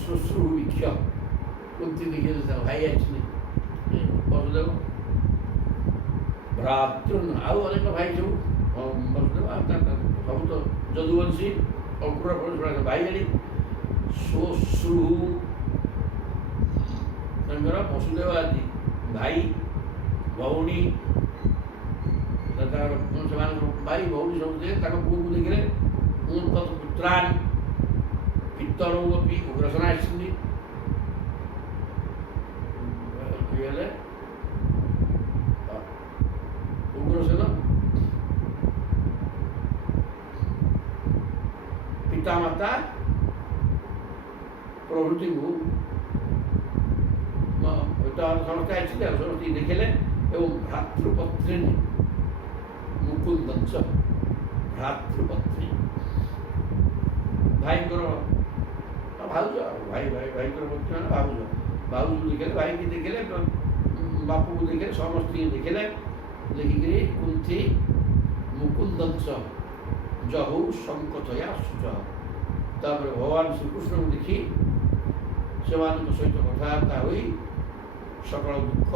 ଶୁଶ୍ରୁ ବିକ୍ଷ, କୁନ୍ତି ଦେଖିଲେ ତା ଭାଇ ଆସିଲେ ବସୁଦେବ, ଭ୍ରାତୃନ୍ ଆଉ ଅନେକ ଭାଇ ସବୁ ବସୁଦେବ, ଆଉ ସବୁ ତ ଯଦୁବଂଶୀ ଅଙ୍କୁର ଭାଇ ଆଣି ଶୁଶ୍ରୁ ତାଙ୍କର ବସୁଦେବ ଆଦି ଭାଇ ଭଉଣୀ, ସେମାନଙ୍କ ଭାଇ ଭଉଣୀ ସବୁ ଥିଲେ। ତାଙ୍କ ପୁଅକୁ ଦେଖିଲେ ପୁତ୍ରାନ୍ ପିତରୌ ଅପି ଉଗ୍ରସେନ ଆସିଛନ୍ତି। ହେଲେ ଉଗ୍ରସେନ ପିତାମାତା ପ୍ରଭୃତିଙ୍କୁ ସମସ୍ତେ ଆସିଲେ, ସମସ୍ତେ ଦେଖିଲେ। ଏବଂ ଭ୍ରାତୃପତ୍ନୀ ମୁକୁନ୍ଦଂଶ ଭ୍ରାତୃପତ୍ନୀ ଭାଇଙ୍କର ଭାଉଜ ଭାଇଙ୍କର ପତ୍ନୀ ମାନେ ଭାଉଜକୁ ଦେଖିଲେ ଭାଇକି ଦେଖିଲେ ବାପୁକୁ ଦେଖିଲେ ସମସ୍ତଙ୍କୁ ଦେଖିଲେ ଦେଖିକିରି କୁନ୍ତି ମୁକୁନ୍ଦଂଶ ଜହୁ ଶଙ୍କଥୟା ଶୁଚ ତାପରେ ଭଗବାନ ଶ୍ରୀକୃଷ୍ଣଙ୍କୁ ଦେଖି ସେମାନଙ୍କ ସହିତ କଥାବାର୍ତ୍ତା ହୋଇ ସକଳ ଦୁଃଖ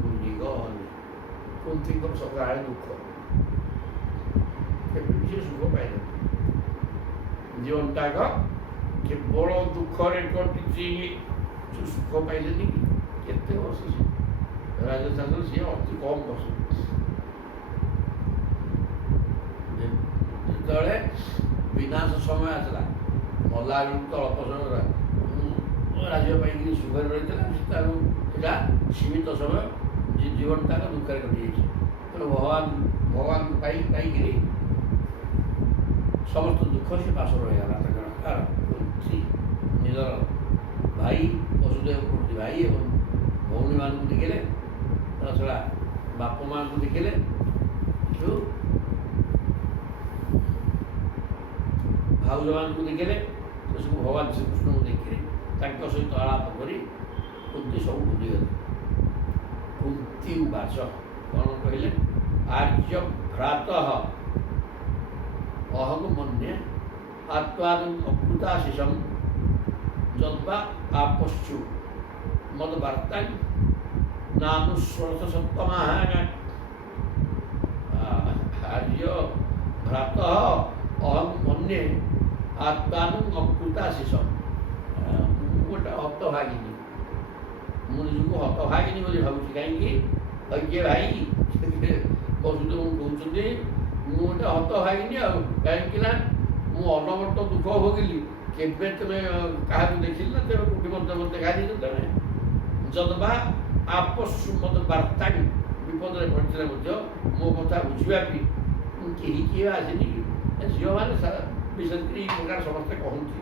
ଭୁଲିଗଲେ। କୁନ୍ତୀଙ୍କର ସକାଳେ ଦୁଃଖ କେବେ ବି ସେ ସୁଖ ପାଇଲେ ଜୀବନଟାକ କେବଳ ଦୁଃଖରେ କଟିଛି ସୁଖ ପାଇଲେନି। କେତେ ବର୍ଷ ସେ ରାଜସ୍ଥାନରେ ସିଏ ଅତି କମ୍ ବର୍ଷ ଯେତେବେଳେ ବିନାଶ ସମୟ ଆସିଲା ମଲା ବେଳକୁ ତ ଅଳ୍ପ ସମୟ ରାଜ୍ୟ ପାଇକିରି ସୁଖରେ ରହିଥିଲା ତାକୁ ସେଟା ସୀମିତ ସମୟ ଜୀବନଟାକ ଦୁଃଖରେ କଟିଯାଇଛି। ତେଣୁ ଭଗବାନ ପାଇକିରି ସମସ୍ତ ଦୁଃଖ ସେ ପାଶ ରହିଗଲା। ତାଙ୍କର ନିଜର ଭାଇ ବସୁଦେବ ପ୍ରଭୃତି ଭାଇ ଏବଂ ଭଉଣୀମାନଙ୍କୁ ଦେଖିଲେ ତା ଛଡ଼ା ବାପା ମାଆଙ୍କୁ ଦେଖିଲେ ଯେଉଁ ଭାଉଜମାନଙ୍କୁ ଦେଖିଲେ ସେସବୁ ଭଗବାନ ଶ୍ରୀକୃଷ୍ଣଙ୍କୁ ଦେଖିଲେ ତାଙ୍କ ସହିତ ଆଳାପ କରି କୁନ୍ତି ସବୁ ଭୁଲିଗଲେ। କୁନ୍ତି ଉବାଚ କ'ଣ କହିଲେ ଆର୍ଯ୍ୟ ଭ୍ରାତଃ ଅହଂ ମନ୍ୟେ ଆତ୍ମାନଂ ଅକୃତାଶିଷଂ ଯଦ୍ବା ଆପଶ୍ଚୁ ମଦ ବାର୍ତ୍ତାଂ ନାନୁସ୍ୱରଥ ସପ୍ତମାଃ ଆର୍ଯ୍ୟ ଭ୍ରାତଃ ଅହଂ ମନ୍ୟେ ଆତ୍ମାନଂ ଅକୃତାଶିଷଂ ମୁଁ ଗୋଟେ ହତଭାଗିନୀ ମୁଁ ନିଜକୁ ହତଭାଗିନୀ ବୋଲି ଭାବୁଛି। କାହିଁକି ଐକ୍ୟ ଭାଇ ବସୁଦେବଙ୍କୁ କହୁଛନ୍ତି ମୁଁ ଗୋଟେ ହତଭାଗିନୀ ଆଉ କାହିଁକି ନା ମୁଁ ଅନବରତ ଦୁଃଖ ଭୋଗିଲି କେବେ ତୁମେ କାହାକୁ ଦେଖିଲି ନା ତେବେ କୋଉଠି ମଧ୍ୟ ମୋତେ ଦେଖା ଦେଇଛ ତମେ ଯଦ୍ବା ଆପସ୍ସୁ ମତ ବାର୍ତ୍ତା ବିପଦରେ ପଡ଼ିଥିଲେ ମଧ୍ୟ ମୋ କଥା ବୁଝିବା ପାଇଁ କେହି କିଏ ଆସିନି। ଝିଅମାନେ ବିଶେଷ କରି ଏଇ ପ୍ରକାର ସମସ୍ତେ କହନ୍ତି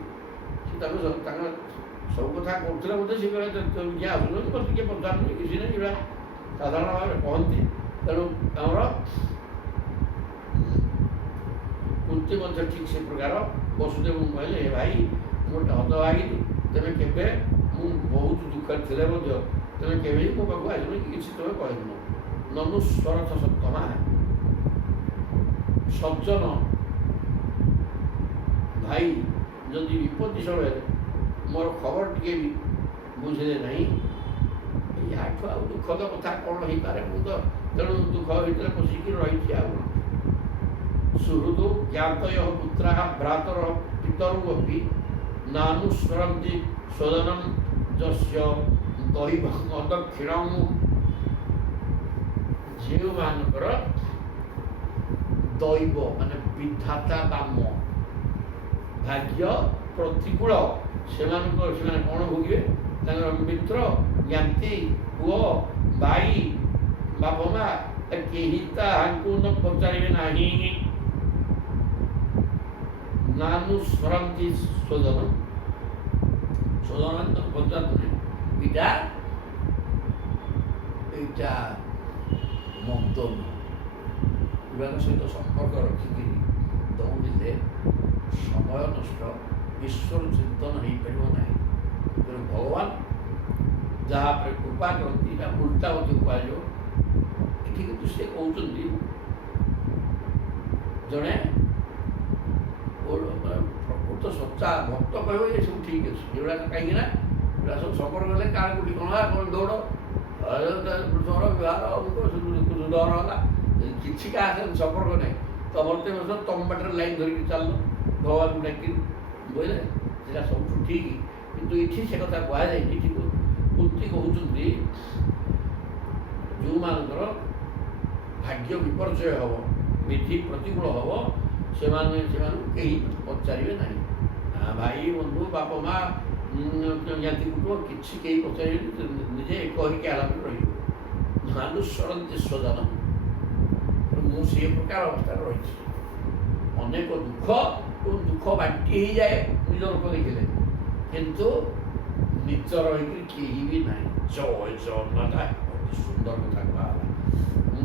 ସେ ତାଙ୍କ ସବୁ କଥା କରୁଥିଲେ ମଧ୍ୟ ସେ କିଏ ଆସୁଛନ୍ତି ମୋତେ କିଏ ପଚାରୁନି କିଛି ନାହିଁ ଏଗୁଡ଼ା ସାଧାରଣ ଭାବରେ କହନ୍ତି। ତେଣୁ ଆମର କୁନ୍ତି ମଧ୍ୟ ଠିକ୍ ସେ ପ୍ରକାର ବସୁଦେବଙ୍କୁ କହିଲେ ହେ ଭାଇ ମୁଁ ଗୋଟେ ହତଭାଗିନୀ ତେବେ କେବେ ମୁଁ ବହୁତ ଦୁଃଖରେ ଥିଲେ ମଧ୍ୟ ତେବେ କେବେ ମୋ ପାଖକୁ ଆସିବନି କି କିଛି ତୁମେ କହିବୁନ ନନୁ ସ୍ୱରଥ ସପ୍ତମା ସଜ୍ଜନ ଭାଇ ଯଦି ବିପତ୍ତି ସମୟରେ ମୋର ଖବର ଟିକେ ବି ବୁଝିଲେ ନାହିଁ ୟାଠୁ ଆଉ ଦୁଃଖଦ କଥା କ'ଣ ହେଇପାରେ। ମୁଁ ତ ତେଣୁ ଦୁଃଖ ଭିତରେ ପଶିକି ରହିଛି। ଆଉ ସୁହୃଦୁ ଜ୍ଞାତୟ ପୁତ୍ରାଃ ଭ୍ରାତର ପିତରୁ ଅପି ନାନୁସ୍ମରନ୍ତି ସ୍ୱଦନଂ ଯସ୍ୟ ଦୈବଂ ଅଦକ୍ଷିଣଂ ଯେଉଁମାନଙ୍କର ଦୈବ ମାନେ ବିଧାତା ବାମ ଭାଗ୍ୟ ପ୍ରତିକୂଳ ସେମାନେ କ'ଣ ଭୋଗିବେ ତାଙ୍କର ମିତ୍ର ଜ୍ଞାତି ପୁଅ ଭାଇ ବାପା ମା କେହି ତାହାଙ୍କୁ ନ ପଚାରିବେ ନାହିଁ। ନାନୁସ୍ମରନ୍ତି ସ୍ୱଦନଂ ସ୍ୱଦନ ପଚାରୁଥିଲେ ଏଇଟା ମନ୍ଦ ଏଗୁଡ଼ାକ ସହିତ ସମ୍ପର୍କ ରଖିକିରି ଦୌଡ଼ିଲେ ସମୟ ନଷ୍ଟ ଈଶ୍ୱର ଚିନ୍ତନ ହେଇପାରିବ ନାହିଁ। ତେଣୁ ଭଗବାନ ଯାହା ଉପରେ କୃପା କରନ୍ତି ଏଇଟା ଉଲ୍ଟା ମଧ୍ୟ କୁହାଯିବ। ଏଠି କିନ୍ତୁ ସେ କହୁଛନ୍ତି ଜଣେ ପ୍ରକୃତ ସଚ୍ଚା ଭକ୍ତ କହିବ ଏସବୁ ଠିକ୍ ଅଛି ଏଗୁଡ଼ାକ କାହିଁକି ନା ଏଗୁଡ଼ା ସବୁ ସମ୍ପର୍କ ହେଲେ କାହାର କୋଉଠି କ'ଣ ଦୌଡ଼ ଘର ବିହାର ଦର ହେଲା କିଛି କାହା ସାଙ୍ଗେ ସମ୍ପର୍କ ନାହିଁ। ତମର ତ ବର୍ଷ ତମ ବାଟରେ ଲାଇନ୍ ଧରିକି ଚାଲିଲ ଭଗବାନଙ୍କୁ ଡାକି ବୋଇଲେ ସେଇଟା ସବୁଠୁ ଠିକ୍। କିନ୍ତୁ ଏଠି ସେ କଥା କୁହାଯାଇନି। ଏଠି କୁନ୍ତି କହୁଛନ୍ତି ଯେଉଁମାନଙ୍କର ଭାଗ୍ୟ ବିପର୍ଯ୍ୟୟ ହେବ ବିଧି ପ୍ରତିକୂଳ ହେବ ସେମାନଙ୍କୁ କେହି ପଚାରିବେ ନାହିଁ। ଭାଇ ବନ୍ଧୁ ବାପା ମା ଜ୍ଞାତି କୁଟୁମ୍ବ କିଛି କେହି ପଚାରିବେନି ନିଜେ ଏକ ହେଇକି ଆରାମରେ ରହିବ। ନାନୁସ୍ମରନ୍ତି ସ୍ୱଦନଂ ମୁଁ ସେ ପ୍ରକାର ଅବସ୍ଥାରେ ରହିଛି। ଅନେକ ଦୁଃଖ ବାଣ୍ଟି ହେଇଯାଏ ନିଜ ଲୋକ ଦେଖିଲେ କିନ୍ତୁ ନିଜର ହେଇକି କେହି ବି ନାହିଁ। ଜୟ ଜଗନ୍ନାଥ ଅତି ସୁନ୍ଦର କଥା କୁହାଗଲା।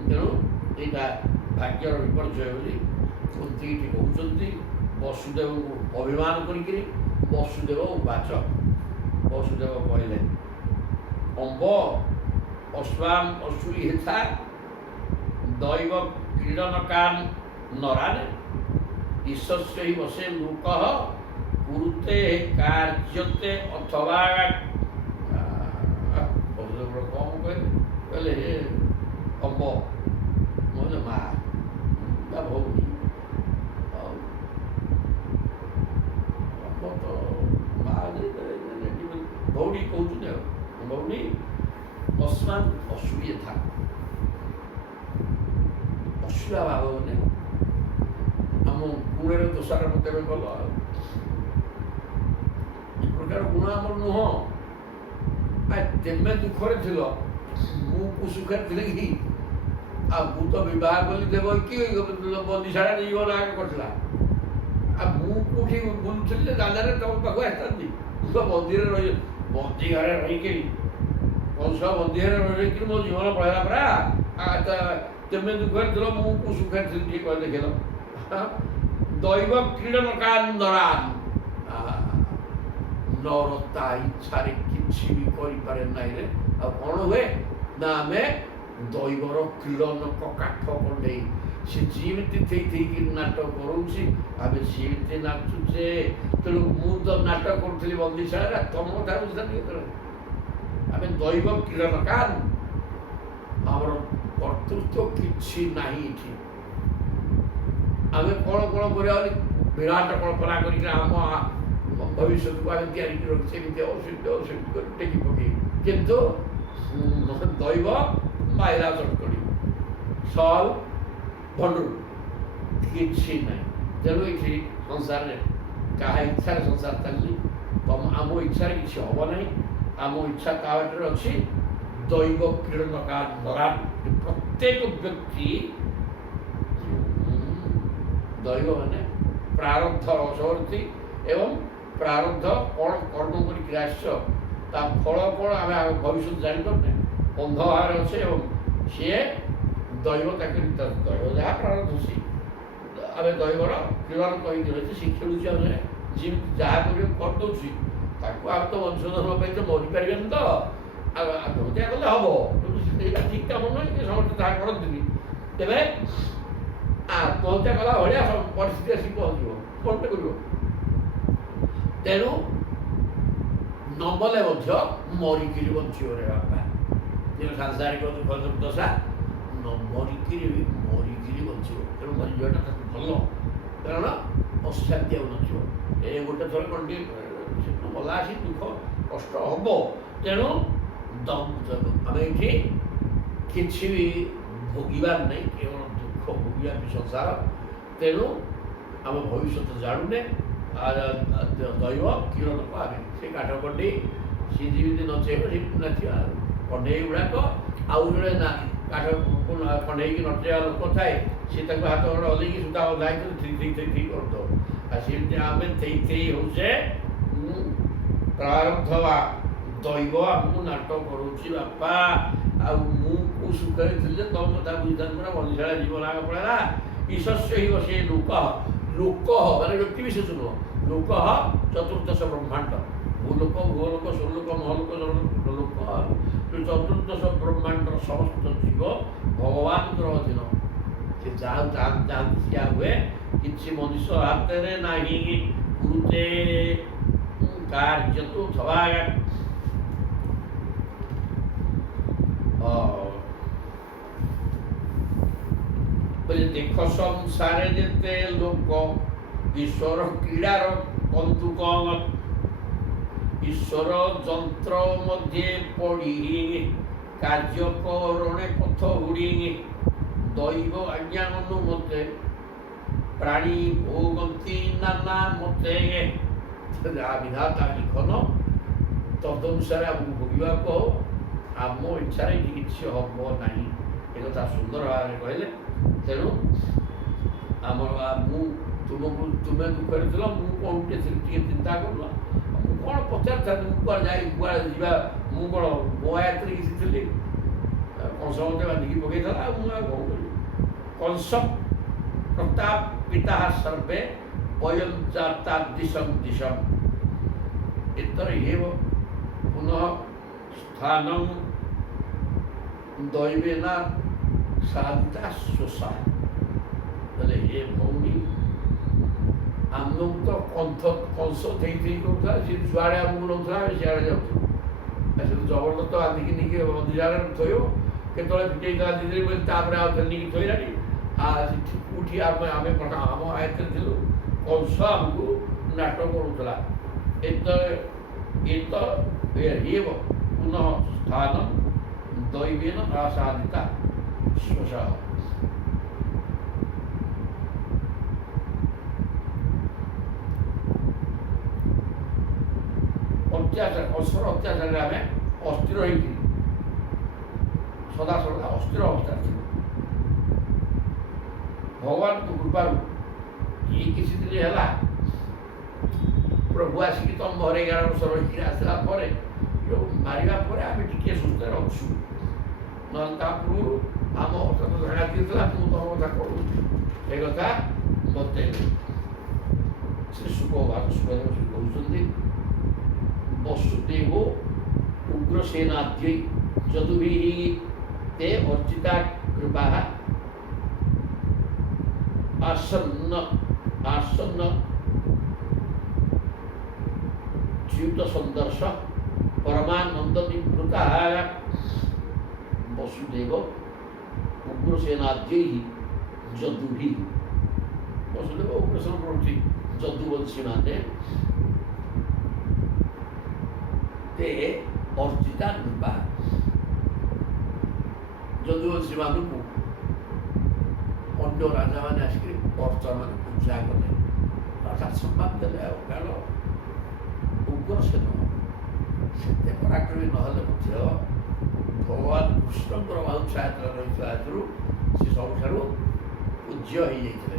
ତେଣୁ ଏଇଟା ଭାଗ୍ୟର ବିପର୍ଯ୍ୟୟ ବୋଲି କୁନ୍ତି ଏଠି କହୁଛନ୍ତି। ବସୁଦେବଙ୍କୁ ଅଭିମାନ କରିକିରି ବସୁଦେବ ଉବାଚ, ବସୁଦେବ କହିଲେ ଅମ୍ବ ଅଶ୍ୱାମ ଅସୁରୀ ହେଥା ଦୈବ କ୍ରୀଡ଼ନକାନ୍ ନରାନେ ଈଶସ୍ୟ ହି ବସେ ଲୋକଃ କୁରୁତେ କାର୍ଯ୍ୟତେ ଅଥବା। ବସୁଦେବ କ'ଣ କହିଲେ ଅମ୍ବ ମାନେ ମା ବା ଭଉଣୀ, ଅମ୍ବ ତ ମା ଭଉଣୀ କହୁଛନ୍ତି ଆଉ ଭଉଣୀ ଅଶ୍ୱାନ ଅସୁରୀ ଥା ଅସୁରା ଭାବ ମାନେ ଆମ ଗୁଣରେ ଦୋଷାରୋପ ତେବେ କଲ ଆଉ ଏ ପ୍ରକାର ଗୁଣ ଆମର ନୁହଁ। ତେମେ ଦୁଃଖରେ ଥିଲ ମୁଁ ସୁଖରେ ଥିଲେ କି? ଆଉ ମୁଁ ତ ବିବାହ କଲି ଦେବ କି ବନ୍ଦିଶାଳା ନେଇଗଲା କରିଥିଲା। ଆଉ ମୁଁ କୋଉଠି ବୁଲୁଥିଲି ଯେ ଦାଦାରେ ତମ ପାଖକୁ ଆସିଥାନ୍ତି? ମୁଁ ତ ବନ୍ଦିରେ ରହି ବନ୍ଦୀ ଘରେ ରହିକିରି କଂସ ବନ୍ଦୀ ଘରେ ରହିକିରି ମୋ ଜୀବନ ପଳେଇଲା ପରା। ତେମେ ଦୁଃଖରେ ଥିଲ ମୁଁ ସୁଖରେ ଥିଲି ଟିକେ କହି ଦେଖିଲ। ଦୈବ କ୍ରୀଡ଼ନକାନ୍ ନରାନ୍, ନର ତା ଇଚ୍ଛାରେ କିଛି ବି କରିପାରେ ନାହିଁ ରେ। ଆଉ କ'ଣ ହୁଏ ନା ଆମେ ଦୈବର କ୍ରୀଡ଼ନକ କାଠ କଣ୍ଢେଇ, ସେ ଯେମିତି ଥେଇକି ନାଟକ କରୁଛି ଆମେ ସେମିତି ନାଚୁଛେ। ତେଣୁ ମୁଁ ତ ନାଟକ କରୁଥିଲି ବନ୍ଦିଶାଳାରେ, ତମ କଥା ବୁଝିଥାନ୍ତି କେତେବେଳେ? ଆମେ ଦୈବ କ୍ରୀଡ଼ନକାନ୍, ଆମର କର୍ତ୍ତୃତ୍ୱ କିଛି ନାହିଁ ଏଠି। ଆମେ କ'ଣ କରିବା ବୋଲି ବିରାଟ କଳ୍ପନା କରିକି ଆମ ଭବିଷ୍ୟତକୁ ଆମେ ତିଆରି କରି ରଖିଛେ, ଏମିତି ସେମିତି କରି ଟେକି ପକେଇ। କିନ୍ତୁ ଦୈବ ମାଇଲା ଚଟକଣି ସଲ ଭଣ୍ଡୁର କିଛି ନାହିଁ। ତେଣୁ ଏଠି ସଂସାରରେ କାହା ଇଚ୍ଛାରେ ସଂସାର ଚାଲିଛି, ଆମ ଇଚ୍ଛାରେ କିଛି ହବ ନାହିଁ। ଆମ ଇଚ୍ଛା କାହା ବାଟରେ ଅଛି? ଦୈବ କ୍ରୀଡ଼ନକାନ୍ ନରାନ୍। ପ୍ରତ୍ୟେକ ବ୍ୟକ୍ତି ଦୈବ ମାନେ ପ୍ରାରବ୍ଧ ରସବର୍ତ୍ତୀ ଏବଂ ପ୍ରାରବ୍ଧ କ'ଣ କର୍ମ କରିକି ଆସିଛ ତା ଫଳ କ'ଣ ଆମେ ଭବିଷ୍ୟତ ଜାଣିପାରୁନେ। ଅନ୍ଧ ଭାବରେ ଅଛି ଏବଂ ସିଏ ଦୈବ ତାକୁ ଦୈବ ଯାହା ପ୍ରାରବ୍ଧ ଅଛି ଆମେ ଦୈବର କ୍ରୀଡ଼ନ କହିକି ରହିଛି। ସେ ଖେଳୁଛି ଆମେ ଯେମିତି ଯାହା କରିବାକୁ କରିଦେଉଛି ତାକୁ ଆମେ ତ ମଣିଷ ଧର୍ମ ପାଇଁ ତ ମରିପାରିବେନି ତ ଆତ୍ମହତ୍ୟା କଲେ ହବ। ଏଇଟା ଠିକ୍ କାମ ନୁହେଁ କି ସମସ୍ତେ ତାହା କରନ୍ତିନି। ତେବେ ଆତ୍ମହତ୍ୟା କଲା ଭଳିଆ ପରିସ୍ଥିତି ଆସିକି ପହଞ୍ଚିବ, କ'ଣ କରିବ? ତେଣୁ ନ ମଲେ ମଧ୍ୟ ମରିକିରି ବଞ୍ଚିବ ରେ ବାପା। ତେଣୁ ସାଂସାରିକ ଦୁଃଖ ଦୁର୍ଦ୍ଦଶା ନ ମରିକିରି ବଞ୍ଚିବ। ତେଣୁ ମରିଯିବାଟା ତାକୁ ଭଲ, କାରଣ ଅଶାନ୍ତି ଆଉ ନଥିବ। ଏ ଗୋଟେ ଥର କ'ଣ ଟିକେ ମଲା ଆସି ଦୁଃଖ କଷ୍ଟ ହବ। ତେଣୁ ଆମେ ଏଠି କିଛି ବି ଭୋଗିବାର ନାହିଁ, କେବଳ ଦୁଃଖ ଭୋଗିବା ବି ସଂସାର। ତେଣୁ ଆମ ଭବିଷ୍ୟତ ଜାଣୁନେ। ଦୈବ କିରଣକୁ ଆମେ ସେ କାଠ କଣ୍ଢେଇ ସିଏ ଯେମିତି ନଚେଇବ ସେମିତି ନାଚିବା। କଣ୍ଢେଇ ଗୁଡ଼ାକ ଆଉ ଜଣେ ନା କାଠ କଣ୍ଢେଇକି ନଚେଇବା ଲୋକ ଥାଏ, ସିଏ ତାକୁ ହାତ ଗୋଡ଼ ହଲେଇକି ସୂତା ବନ୍ଧା ହେଇକି ଠିକ୍ କରିଦେବ। ଆଉ ସେମିତି ଆମେ ଥେଇ ହଉଛେ ପ୍ରାରବ୍ଧ ବା ଦୈବ ଆମକୁ ନାଟକ କରୁଛି ବାପା। ଆଉ ମୁଁ କୋଉ ସୁଖରେ ଥିଲି ଯେ ତମ କଥା ବୁଝିଥାନ୍ତି ପୁରା ବନ୍ଦିଶାଳା ଜୀବନ ଆଗ ପଳେଇଲା। ଈଶସ୍ୟ ହି ବସେ ଲୋକ ମାନେ ବ୍ୟକ୍ତି ବିଶେଷ ନୁହଁ। ଲୋକ ଚତୁର୍ଦ୍ଦଶ ବ୍ରହ୍ମାଣ୍ଡ, ଭୂଲୋକ ଭୂଲୋକ ସ୍ୱର୍ଲୋକ ମହଲୋକ ଲୋକ। ଚତୁର୍ଦ୍ଦଶ ବ୍ରହ୍ମାଣ୍ଡର ସମସ୍ତ ଜୀବ ଭଗବାନଙ୍କର ଅଧୀନ। ସେ ଯାହା ଚାହାନ୍ତି ସିଆ ହୁଏ, କିଛି ମଣିଷ ହାତରେ ନାହିଁ। କୁରୁତେ କାର୍ଯ୍ୟତୁ ଅଥବା। ଦେଖ ସଂସାରେ ଯେତେ ଲୋକ ଈଶ୍ୱର କ୍ରୀଡ଼ାର କନ୍ଦୁକ, ଈଶ୍ୱର ଯନ୍ତ୍ର ମଧ୍ୟରେ ପଡ଼ି କାର୍ଯ୍ୟ କରଣେ ପଥ ହୁଡ଼ି। ଦୈବ ଆଜ୍ଞା ଅନୁମତେ ପ୍ରାଣୀ ଭୋଗନ୍ତି ନାନା ମତେ। ବିଧାତା ଲିଖନ ତଦନୁସାରେ ଆମକୁ ଭୋଗିବାକୁ ଆମ ଇଚ୍ଛାରେ କିଛି ହବ ନାହିଁ। ଏକଥା ସୁନ୍ଦର ଭାବରେ କହିଲେ। ତେଣୁ ଆମର ତୁମେ ଦୁଃଖରେ ଥିଲ, ମୁଁ କ'ଣ ଟିକେ ଚିନ୍ତା କରୁନ। ମୁଁ କ'ଣ ପଚାରିଥାନ୍ତି? ମୁଁ କୁଆଡ଼େ ଯିବା? ମୁଁ କ'ଣ ମୋ ଆୟତ୍ତରେ କିଛି ଥିଲି? କଂସ ମୋତେ ବାନ୍ଧିକି ପକେଇଥିଲା। ଆଉ ମୁଁ ଆଉ କ'ଣ କରିବି? कंस प्रताप पिता सर्वे वयं जाता दिशं दिशं इतरेव पुनः स्थानं दैवेन साधिता सुषा बोले हे भौणी आमको तो कंस थी करूला सी जुआड़े आमको नौला सियाड़े जाऊँ ऐसे तो जबरदस्त आदिकी नहीं बंधुजार थो केतले पिटे गादी बोले तापर नहीं थोलानी उठी आम आयत थिलु कंस आमको नाटक करूला एव पुनः स्थानं दैवेन आसादिता स्वशः अत्याचार असर अत्याचार आम अस्थिर सदा सर्वदा अस्थिर अवस्था थी भगवान को कृपा ये किसी दिन है प्रभु आसिक तुम घर 11 वर्ष रही आसला मारिया आम टे सुस्थ अच्छु ना पूर्व आम अवस्था तो झड़ा दिखला तुम तुम कथा कहूँ ये कथा बतल श्री सुखदेव कहते वसुदेव उग्रसेनाद्यै जदुभिः ते अर्चिता कृपा आसन्न च्युत संदर्श परमानंद निवृत्ता वसुदेव उग्रसेनाद्यै जदुभिः वसुदेव उग्रसेन प्रति जदुवंशी माने ते अर्चिता कृपा जदुवंशी मानू अन्य राजा मैंने आसिक अर्चा मान पूजा कले अर्थात सम्मान देले कारण उग्रसेन से पराक्रमी नहले भगवान कृष्ण बाहुछाया रही से सबुठ पूज्य हो जाते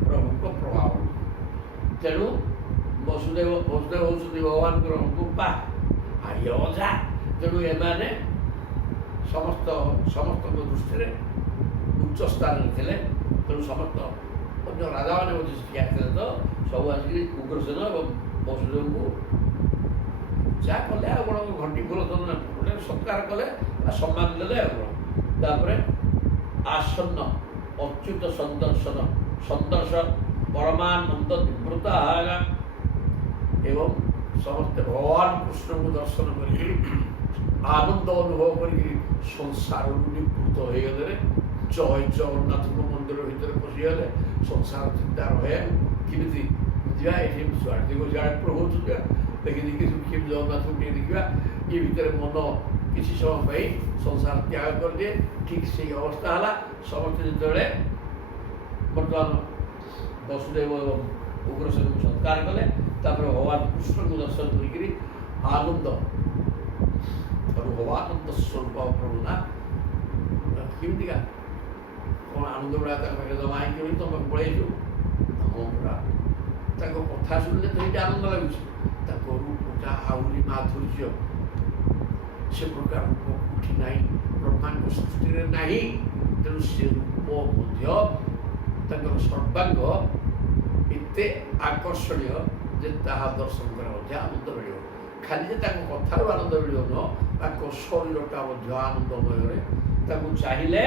प्रभु प्रभाव तेणु वसुदेव होती भगवान कृपा ये अजा तेणु एमाने समस्त दृष्टि उच्च स्थान थे तेणु समस्त अन्य राजा मैंने शिक्षा तो सब आसिक उग्रसेन और वसुदेव को पूजा कले घंटी फूल गोटे सत्कार कले सम्मान देले आसन्न अच्युत संदर्श परमानंद निवृत्ता एवं समस्त भगवान कृष्ण को दर्शन कर आनंद अनुभव कर संसार निवृत्त हो गले जय जगन्नाथ मंदिर भीतर पशिगले संसार चिंता रहे किमी छुआ प्रभु देखी देखी केमी जगन्नाथ को देखा ये भितर मन किसी समय संसार त्याग कर दिए ठीक से अवस्था है समस्त जो बर्तमान वसुदेव एवं उग्रसेन को सत्कार कले भगवान कृष्ण को दर्शन कर आनंद और भगवानंद स्वरूप प्रभु ना किमतिका कौन आनंद बड़ा जमा हो तुम पड़े कथा शुणिले तो ये आनंद लगुच रूपटा आहरी माधुर्य से प्रकार रूप उठी ना ब्रह्मांड सृष्टि ना तेणु से रूप सर्वांग एत आकर्षणीय जे दर्शन कर आनंद मिल खाली कथार आनंद मिल न शरीरटा आनंदमय चाहिए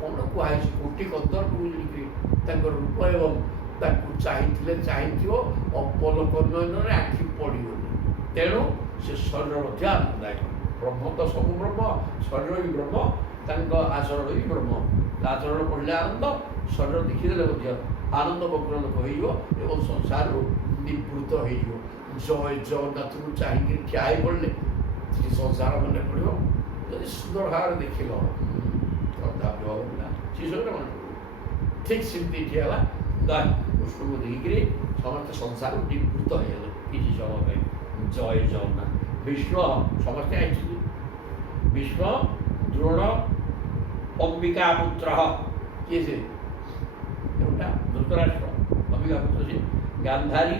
कौन कहुई कोटि कदर को रूप एवं चाहिए अपलोक नयन आखि पड़गनी तेणु से शरीर आनंददायक ब्रह्म तो सब ब्रह्म शरीर भी ब्रह्म आचरण भी ब्रह्म आचरण पढ़ले आनंद शरीर देखीदे आनंद बक्र लोक हो संसार निवृत्त हो जय जगन्नाथ को चाहिए ठिया पड़े संसार मन पड़ो जब सुंदर भाव देख शिशुर मन ठीक सेमती ठिया कृष्ण को देखिए समस्त संसार निवृत्त हो किसी समय जय जगन्नाथ विष्णु समस्ते आई विष्णु द्रोण अंबिका पुत्र किए से धृतराष्ट्र अंबिका पुत्र से गांधारी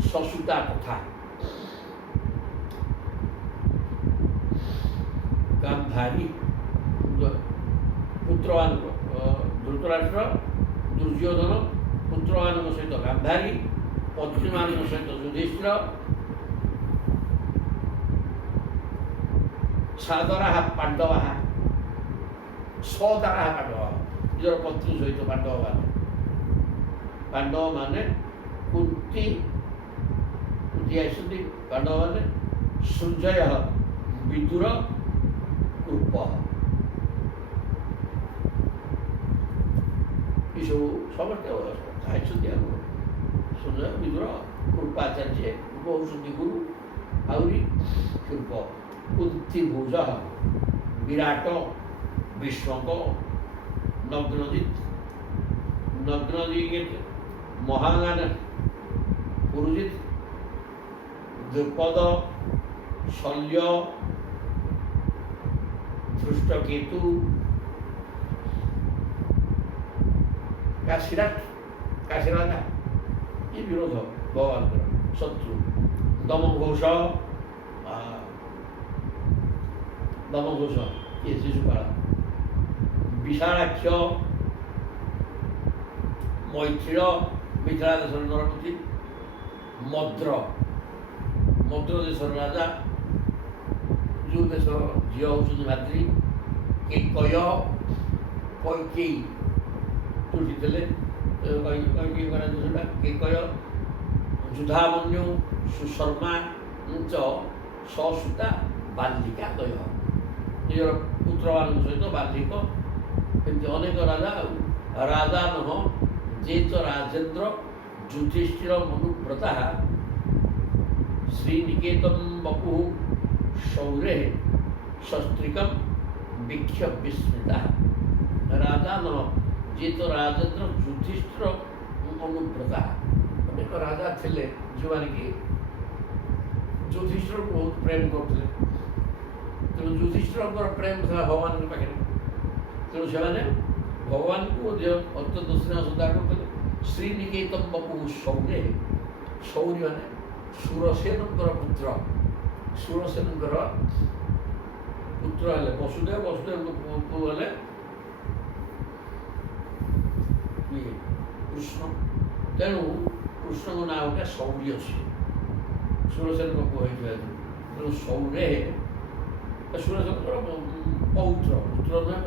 ससुता कथा गांधारी ପୁତ୍ରମାନଙ୍କ ଧୃତରାଷ୍ଟ୍ର ଦୁର୍ଯ୍ୟୋଧନ ପୁତ୍ରମାନଙ୍କ ସହିତ ଗାନ୍ଧାରୀ, ପତ୍ନୀମାନଙ୍କ ସହିତ ଯୁଧିଷ୍ଠିର, ସାଦରାଃ ପାଣ୍ଡବାଃ, ସଦାରାଃ ପାଣ୍ଡବାଃ, ନିଜର ପତ୍ନୀ ସହିତ ପାଣ୍ଡବମାନେ କୁନ୍ତି ଆସିଛନ୍ତି। ପାଣ୍ଡବମାନେ ସଞ୍ଜୟ, ବିଦୁର, କୃପ, ଏସବୁ ସମସ୍ତେ ଆସିଛନ୍ତି। ଆମର ସଞ୍ଜୟ, ବିଦୁର, କୃପାଚାର୍ଯ୍ୟ, କୃପ ହେଉଛନ୍ତି ଗୁରୁ, ଆହୁରି କୃପ, କୁନ୍ତିଭୋଜ, ବିରାଟ, ବିଶ୍ୱକ, ନଗ୍ନଜିତ୍, ମହାଙ୍ଗାନ, ପୁରୁଜିତ୍, ଦ୍ରୁପଦ, ଶଲ୍ୟ, ଧୃଷ୍ଟକେତୁ, କାଶୀରାଜା, ଏ ବିରୋଧ ଭଗବାନଙ୍କର ଶତ୍ରୁ, ଦମଘୋଷ କିଏ ଶିଶୁପାଳ, ବିଶାଳାକ୍ଷ, ମୈତ୍ରୀଳ, ମିଥିଳା ଦେଶର ନରପତି, ମଦ୍ର ଦେଶର ରାଜା, ଯେଉଁ ଦେଶର ଝିଅ ହେଉଛନ୍ତି ମାଦ୍ରୀ, କୈକେୟୀ ତୁଟିଥିଲେ, କୈକେୟୀଙ୍କର ଦେଶଟା କେକୟ, ଯୁଧାମନ୍ୟୁ, ସୁଶର୍ମା ଚ ସସୁତା, ବାଲ୍ଲିକା ଦୟ, ନିଜର ପୁତ୍ରମାନଙ୍କ ସହିତ ବାଲ୍ଲିକ, ଏମିତି ଅନେକ ରାଜା। ରାଜା ନୁହଁ ଯେ ଚ ରାଜେନ୍ଦ୍ର ଯୁଧିଷ୍ଠିର ମନୁବ୍ରତା ଶ୍ରୀନିକେତନ ବପୁ ଶୌରେ ଶସ୍ତ୍ରିକମ୍ ବିକ୍ଷ ବିସ୍ମୃତା। ରାଜା ନୁହଁ ଯେ ତ ରାଜେନ୍ଦ୍ର ଯୁଧିଷ୍ଠିର ଅନୁବ୍ରତା, ଅନେକ ରାଜା ଥିଲେ ଯେଉଁମାନେ କି ଯୁଧିଷ୍ଠିରକୁ ବହୁତ ପ୍ରେମ କରୁଥିଲେ। ତେଣୁ ଯୁଧିଷ୍ଠିରଙ୍କର ପ୍ରେମ ଥିଲା ଭଗବାନଙ୍କ ପାଖରେ, ତେଣୁ ସେମାନେ ଭଗବାନଙ୍କୁ ମଧ୍ୟ ଅତ୍ୟନ୍ତ ସ୍ନେହ ଶ୍ରଦ୍ଧା କରୁଥିଲେ। ଶ୍ରୀନିକେତନ ବପୁ ଶୌରେ, ଶୌରୀ ମାନେ ସୁରସେନଙ୍କର ପୁତ୍ର, ସୁରସେନଙ୍କର ପୁତ୍ର ହେଲେ ବସୁଦେବ, ବସୁଦେବଙ୍କ ପୁଅ ହେଲେ କୃଷ୍ଣ। ତେଣୁ କୃଷ୍ଣଙ୍କ ନାଁ ଗୋଟେ ଶୌରୀ ଅଛି, ସୁରସେନଙ୍କ ପୁଅ ହେଇଥିବା। ତେଣୁ ଶୌରେ ସୁରସେନଙ୍କର ପୌତ୍ର, ପୁତ୍ର ନୁହେଁ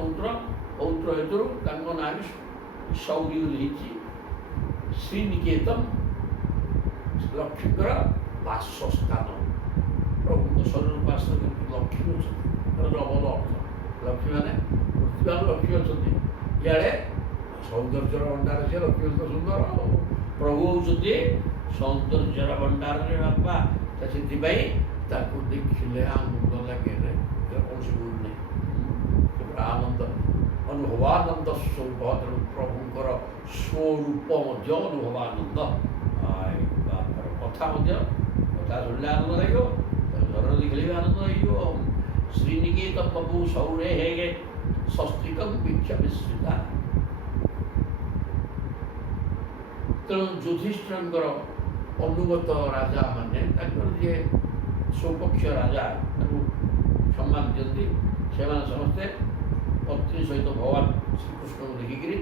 ପୌତ୍ର ହେତୁରୁ ତାଙ୍କ ନାଁ ବି ଶୌରୀ ବୋଲି ହେଇଛି। ଶ୍ରୀନିକେତନ ଲକ୍ଷ୍ମୀଙ୍କର ବାସସ୍ଥାନ, ପ୍ରଭୁଙ୍କ ଶରୀର ବାସ ଲକ୍ଷ୍ମୀ ଅଛନ୍ତି, ଅବଦ ଅର୍ଥ। ଲକ୍ଷ୍ମୀ ମାନେ ପୃଥିବୀ ଲକ୍ଷ୍ମୀ ଅଛନ୍ତି, ଇଆଡ଼େ ସୌନ୍ଦର୍ଯ୍ୟର ଭଣ୍ଡାର, ସେ ଲକ୍ଷ୍ମୀ ତ ସୁନ୍ଦର, ପ୍ରଭୁ ହେଉଛନ୍ତି ସୌନ୍ଦର୍ଯ୍ୟର ଭଣ୍ଡାରରେ ବାପା। ସେଥିପାଇଁ ତାକୁ ଦେଖିଲେ ଆନନ୍ଦ ଲାଗେ, କୌଣସି ଭୁଲ ନାହିଁ, ଆନନ୍ଦ ଅନୁଭବାନନ୍ଦ ସ୍ୱରୂପ। ତେଣୁ ପ୍ରଭୁଙ୍କର ସ୍ୱରୂପ ମଧ୍ୟ ଅନୁଭବାନନ୍ଦ, କଥା ମଧ୍ୟ, କଥା ଶୁଣିଲେ ଆନନ୍ଦ ଲାଗିବ, ଝର ଦେଖିଲେ ବି ଆନନ୍ଦ ଲାଗିବ। ଶ୍ରୀନିକେତନ ବପୁ ଶୌରେ ହେଗେ ଶସ୍ତ୍ରିକମ୍ ବିକ୍ଷ ବିସ୍ମୃତା। ତେଣୁ ଯୁଧିଷ୍ଠିରଙ୍କର ଅନୁଗତ ରାଜା ମାନେ, ତାଙ୍କର ଯିଏ ସ୍ୱପକ୍ଷ ରାଜା ତାଙ୍କୁ ସମ୍ମାନ ଦିଅନ୍ତି, ସେମାନେ ସମସ୍ତେ ପତ୍ନୀ ସହିତ ଭଗବାନ ଶ୍ରୀକୃଷ୍ଣଙ୍କୁ ଦେଖିକିରି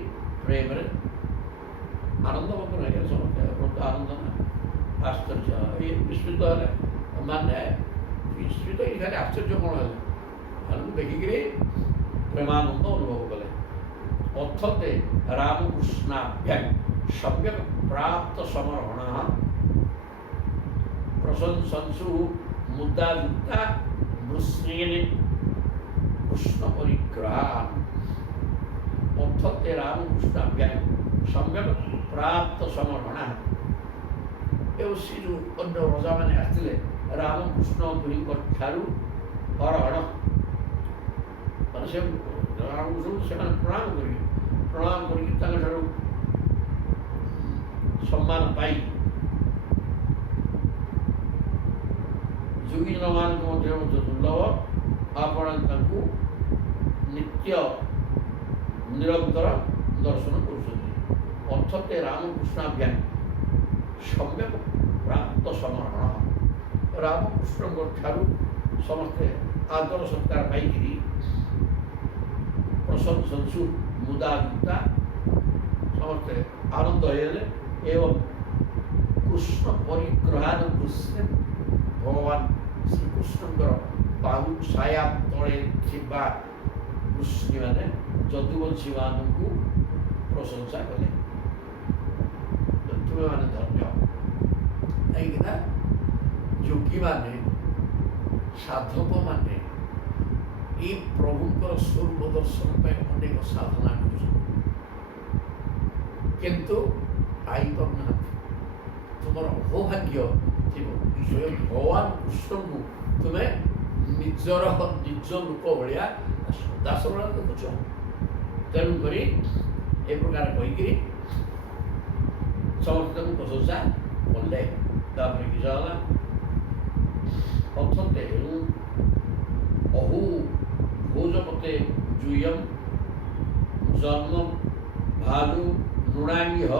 ପ୍ରେମରେ ଆନନ୍ଦ ମଧ୍ୟ ଲାଗେ। ସମସ୍ତେ ବହୁତ ଆନନ୍ଦ ନା ଆଶ୍ଚର୍ଯ୍ୟ, ଇଏ ବିସ୍ମୃତ ହେଲେ ମାନେ ବିସ୍ମୃତ, ଏଇ ଖାଲି ଆଶ୍ଚର୍ଯ୍ୟ କ'ଣ ହେଲେ, ସେମାନଙ୍କୁ ଦେଖିକିରି ପ୍ରେମାନନ୍ଦ ଅନୁଭବ କଲେ। ଅଥତେ ରାମକୃଷ୍ଣାଭ୍ୟାଂ ସମ୍ୟକ୍ ପ୍ରାପ୍ତ ସମର୍ପଣ ପ୍ରଶଂସନ୍ସୁ ମୁଦାଯୁକ୍ତା ମୃଷ୍ଣେନେ କୃଷ୍ଣ ପରିଗ୍ରହା। ଅଥତେ ରାମକୃଷ୍ଣାଭ୍ୟାଂ ସମ୍ୟକ୍ ପ୍ରାପ୍ତ ସମର୍ପଣ। ଏବଂ ସେ ଯେଉଁ ଅନ୍ୟ ରଜାମାନେ ଆସିଥିଲେ ରାମକୃଷ୍ଣ ଦୁହିଁଙ୍କ ଠାରୁ ହରହର ମାନେ ସେ ରାମକୃଷ୍ଣଙ୍କୁ ସେମାନେ ପ୍ରଣାମ କରିକି ତାଙ୍କଠାରୁ ସମ୍ମାନ ପାଇ ଯୋଗୀଜନମାନଙ୍କ ମଧ୍ୟରେ ମଧ୍ୟ ଦୁର୍ଲଭ, ଆପଣ ତାଙ୍କୁ ନିତ୍ୟ ନିରନ୍ତର ଦର୍ଶନ କରୁଛନ୍ତି। ଅଥତେ ରାମକୃଷ୍ଣାଭ୍ୟାଂ ସମ୍ୟକ୍ ପ୍ରାପ୍ତ ସମର୍ପଣ। ରାମକୃଷ୍ଣଙ୍କ ଠାରୁ ସମସ୍ତେ ଆଦର ସତ୍କାର ପାଇକିରି ପ୍ରଶଂସନ୍ସୁ ମୁଦା ଯୁକ୍ତା ସମସ୍ତେ ଆନନ୍ଦ ହେଇଗଲେ ଏବଂ କୃଷ୍ଣ ପରିଗ୍ରହାନୁକୃଷ୍ଣେ ଭଗବାନ ଶ୍ରୀକୃଷ୍ଣଙ୍କର ବାହୁ ଛାୟା ତଳେ ଥିବା କୃଷ୍ଣୀମାନେ ଯଦୁବଂଶୀମାନଙ୍କୁ ପ୍ରଶଂସା କଲେ। ତୁମେମାନେ ଧନ୍ୟ, କାହିଁକିନା ଯୋଗୀମାନେ ସାଧକମାନେ এই প্রভুଙ୍କର ସ୍ୱରୂପ ଦର୍ଶନ ପାଇଁ ଅନେକ ସାଧନା କରୁଛନ୍ତି କିନ୍ତୁ ପାଇପାରୁନାହାନ୍ତି। ତୁମର ଅହୋଭାଗ୍ୟ ଥିବ ସ୍ୱୟଂ ଭଗବାନ କୃଷ୍ଣଙ୍କୁ ତୁମେ ନିଜର ନିଜ ଲୋକ ଭଳିଆ ଦାସଭଳିଆ ଦେଖୁଛ। ତେଣୁକରି ଏ ପ୍ରକାର କହିକିରି ସମସ୍ତଙ୍କୁ ପ୍ରଶଂସା କଲେ। ତାପରେ କିସ ହେଲା, ଅଥନ୍ତେ ଅହୁ ଭୋଜପତେ ଜୁୟମ ଜନ୍ମ ଭାଲୁ ନୃଣାଙ୍ଗିହ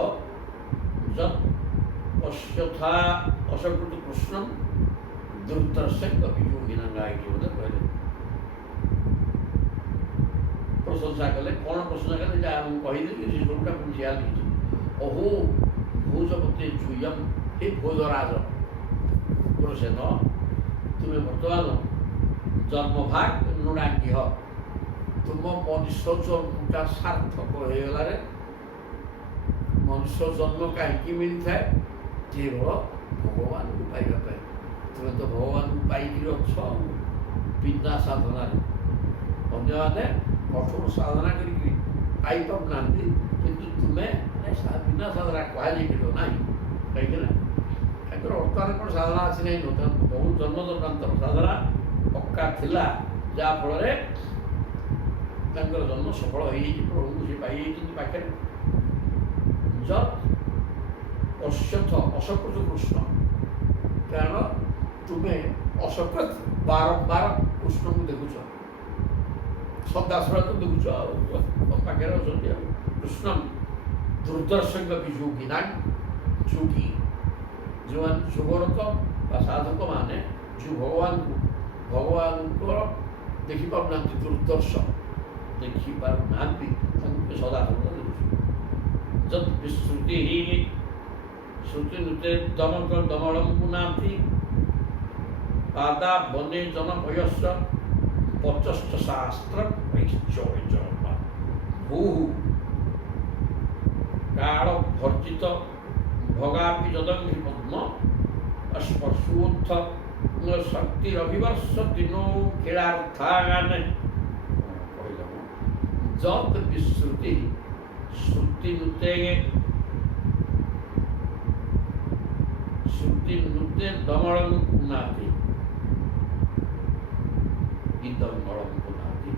ଯତ୍ ଅଶ୍ୟଥା ଅସକୃତ କୃଷ୍ଣମ୍ ଦୁର୍ତ୍ତରସ୍ୟ କବିଯୋଗୀନାଙ୍ଗା ଏଇଠି ବୋଧେ କହିଲେ। ପ୍ରଶଂସା କଲେ। କ'ଣ ପ୍ରଶଂସା କଲେ ଯାହା ମୁଁ କହିଦେଲି ସେ ସବୁଟା ପୁଣି ସିଆ ଲିଖିଛନ୍ତି। ଅହୁ ଭୋଜପତେ ଜୁୟମ, ହେ ଭୋଜରାଜ ପୁରୁଷେନ ତୁମେ ବର୍ତ୍ତମାନ ଜନ୍ମଭାଗ ନୃଣାଙ୍ଗିହ, ତୁମ ମନୁଷ୍ୟ ଜନ୍ମଟା ସାର୍ଥକ ହେଇଗଲାରେ। ମନୁଷ୍ୟ ଜନ୍ମ କାହିଁକି ମିଳିଥାଏ? କେବଳ ଭଗବାନଙ୍କୁ ପାଇବା ପାଇଁ। ତୁମେ ତ ଭଗବାନଙ୍କୁ ପାଇକିରି ଅଛ ବିନା ସାଧନାରେ। ଅନ୍ୟମାନେ କଠୋର ସାଧନା କରିକିରି ପାଇପାରୁନାହାନ୍ତି କିନ୍ତୁ ତୁମେ ବିନା ସାଧନା କୁହାଯାଇପାରିବ ନାହିଁ। କାହିଁକିନା ତାଙ୍କର ବର୍ତ୍ତମାନ କ'ଣ ସାଧନା ଅଛି ନାହିଁ ନଥାନ୍ତି, ବହୁତ ଜନ୍ମ ଜନ୍ମାନ୍ତର ସାଧନା ପକ୍କା ଥିଲା, ଯାହାଫଳରେ ତାଙ୍କର ଜନ୍ମ ସଫଳ ହେଇଯାଇଛି, ପ୍ରଭୁଙ୍କୁ ସେ ପାଇଯାଇଛନ୍ତି ପାଖରେ। ଯତ୍ ଅଶ୍ୟଥ ଅସକୃତ କୃଷ୍ଣ, କାରଣ ତୁମେ ଅସକୃତ ବାରମ୍ବାର କୃଷ୍ଣଙ୍କୁ ଦେଖୁଛ, ସଦାସଳକୁ ଦେଖୁଛ, ଆଉ ପାଖରେ ଅଛନ୍ତି। ଆଉ କୃଷ୍ଣ ଦୁର୍ଦର୍ଶକ ବି ଯୋଗୀ ନା ଯୋଗୀ, ଯେଉଁମାନେ ଯୋଗରତ ବା ସାଧକମାନେ ଯେଉଁ ଭଗବାନଙ୍କର ଦେଖିପାରୁନାହାନ୍ତି, ଦୁର୍ଦର୍ଶ ଦେଖିପାରୁନାହାନ୍ତି, ତାଙ୍କୁ ସଦାସଳ ଦେଖୁଛୁ। ଯତ୍ ବିଶ୍ରୁତି ଶ୍ରୁତି ନୃତ୍ୟ ଦମକ ଦମଳମ ପୁନାନ୍ତି ପାଦା ବନେ ଜନ ବୟସ୍ସ ପଚଷ୍ଟ ଶାସ୍ତ୍ର ଭୂ କାଳ ଭର୍ଜିତ ଭଗାପି ଯଦଙ୍ଗି ପଦ୍ମ ସ୍ପର୍ଶୋତ୍ଥ ଶକ୍ତି ରବିବର୍ଷ ଦିନୋ ଖେଳାର୍ଥାଗାନେ ଯତ୍ ବିଶ୍ରୁତି ଶ୍ରୁତି ନୃତ୍ୟ ଦମଳଂ ପୁନାତି ଇଦଂ ମଳଂ ପୁନାତି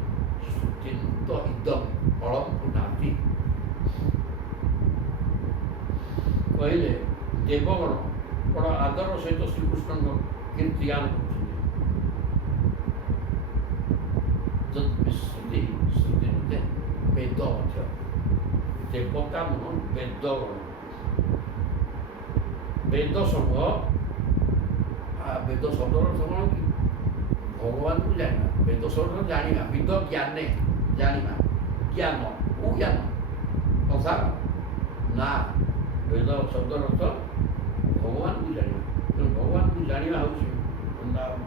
ଶ୍ରୁତି ନୃତ୍ୟ ଇଦଂ ମଳଂ ପୁନାତି କହିଲେ ଦେବଗଣ ବଡ଼ ଆଦର ସହିତ ଶ୍ରୀକୃଷ୍ଣଙ୍କ କୀର୍ତ୍ତି ଗାନ କରୁଛନ୍ତି। ଯତ୍ ବିଶ୍ରୁତି ଶ୍ରୁତି ନୃତ୍ୟ ବେଦ ମଧ୍ୟ ଦେବତା ନୁହଁ, ବେଦଗଣ ବେଦ ସମୂହ। ବେଦ ଶବ୍ଦର ଅର୍ଥ କ'ଣ କି? ଭଗବାନଙ୍କୁ ଜାଣିବା। ବେଦ ଶବ୍ଦ ଜାଣିବା, ବିଦ ଜ୍ଞାନେ ଜାଣିବା, ଜ୍ଞାନ କୋଉ ଜ୍ଞାନ କଥା ନା, ବେଦ ଶବ୍ଦର ଅର୍ଥ ଭଗବାନଙ୍କୁ ଜାଣିବା। ତେଣୁ ଭଗବାନଙ୍କୁ ଜାଣିବା ହେଉଛି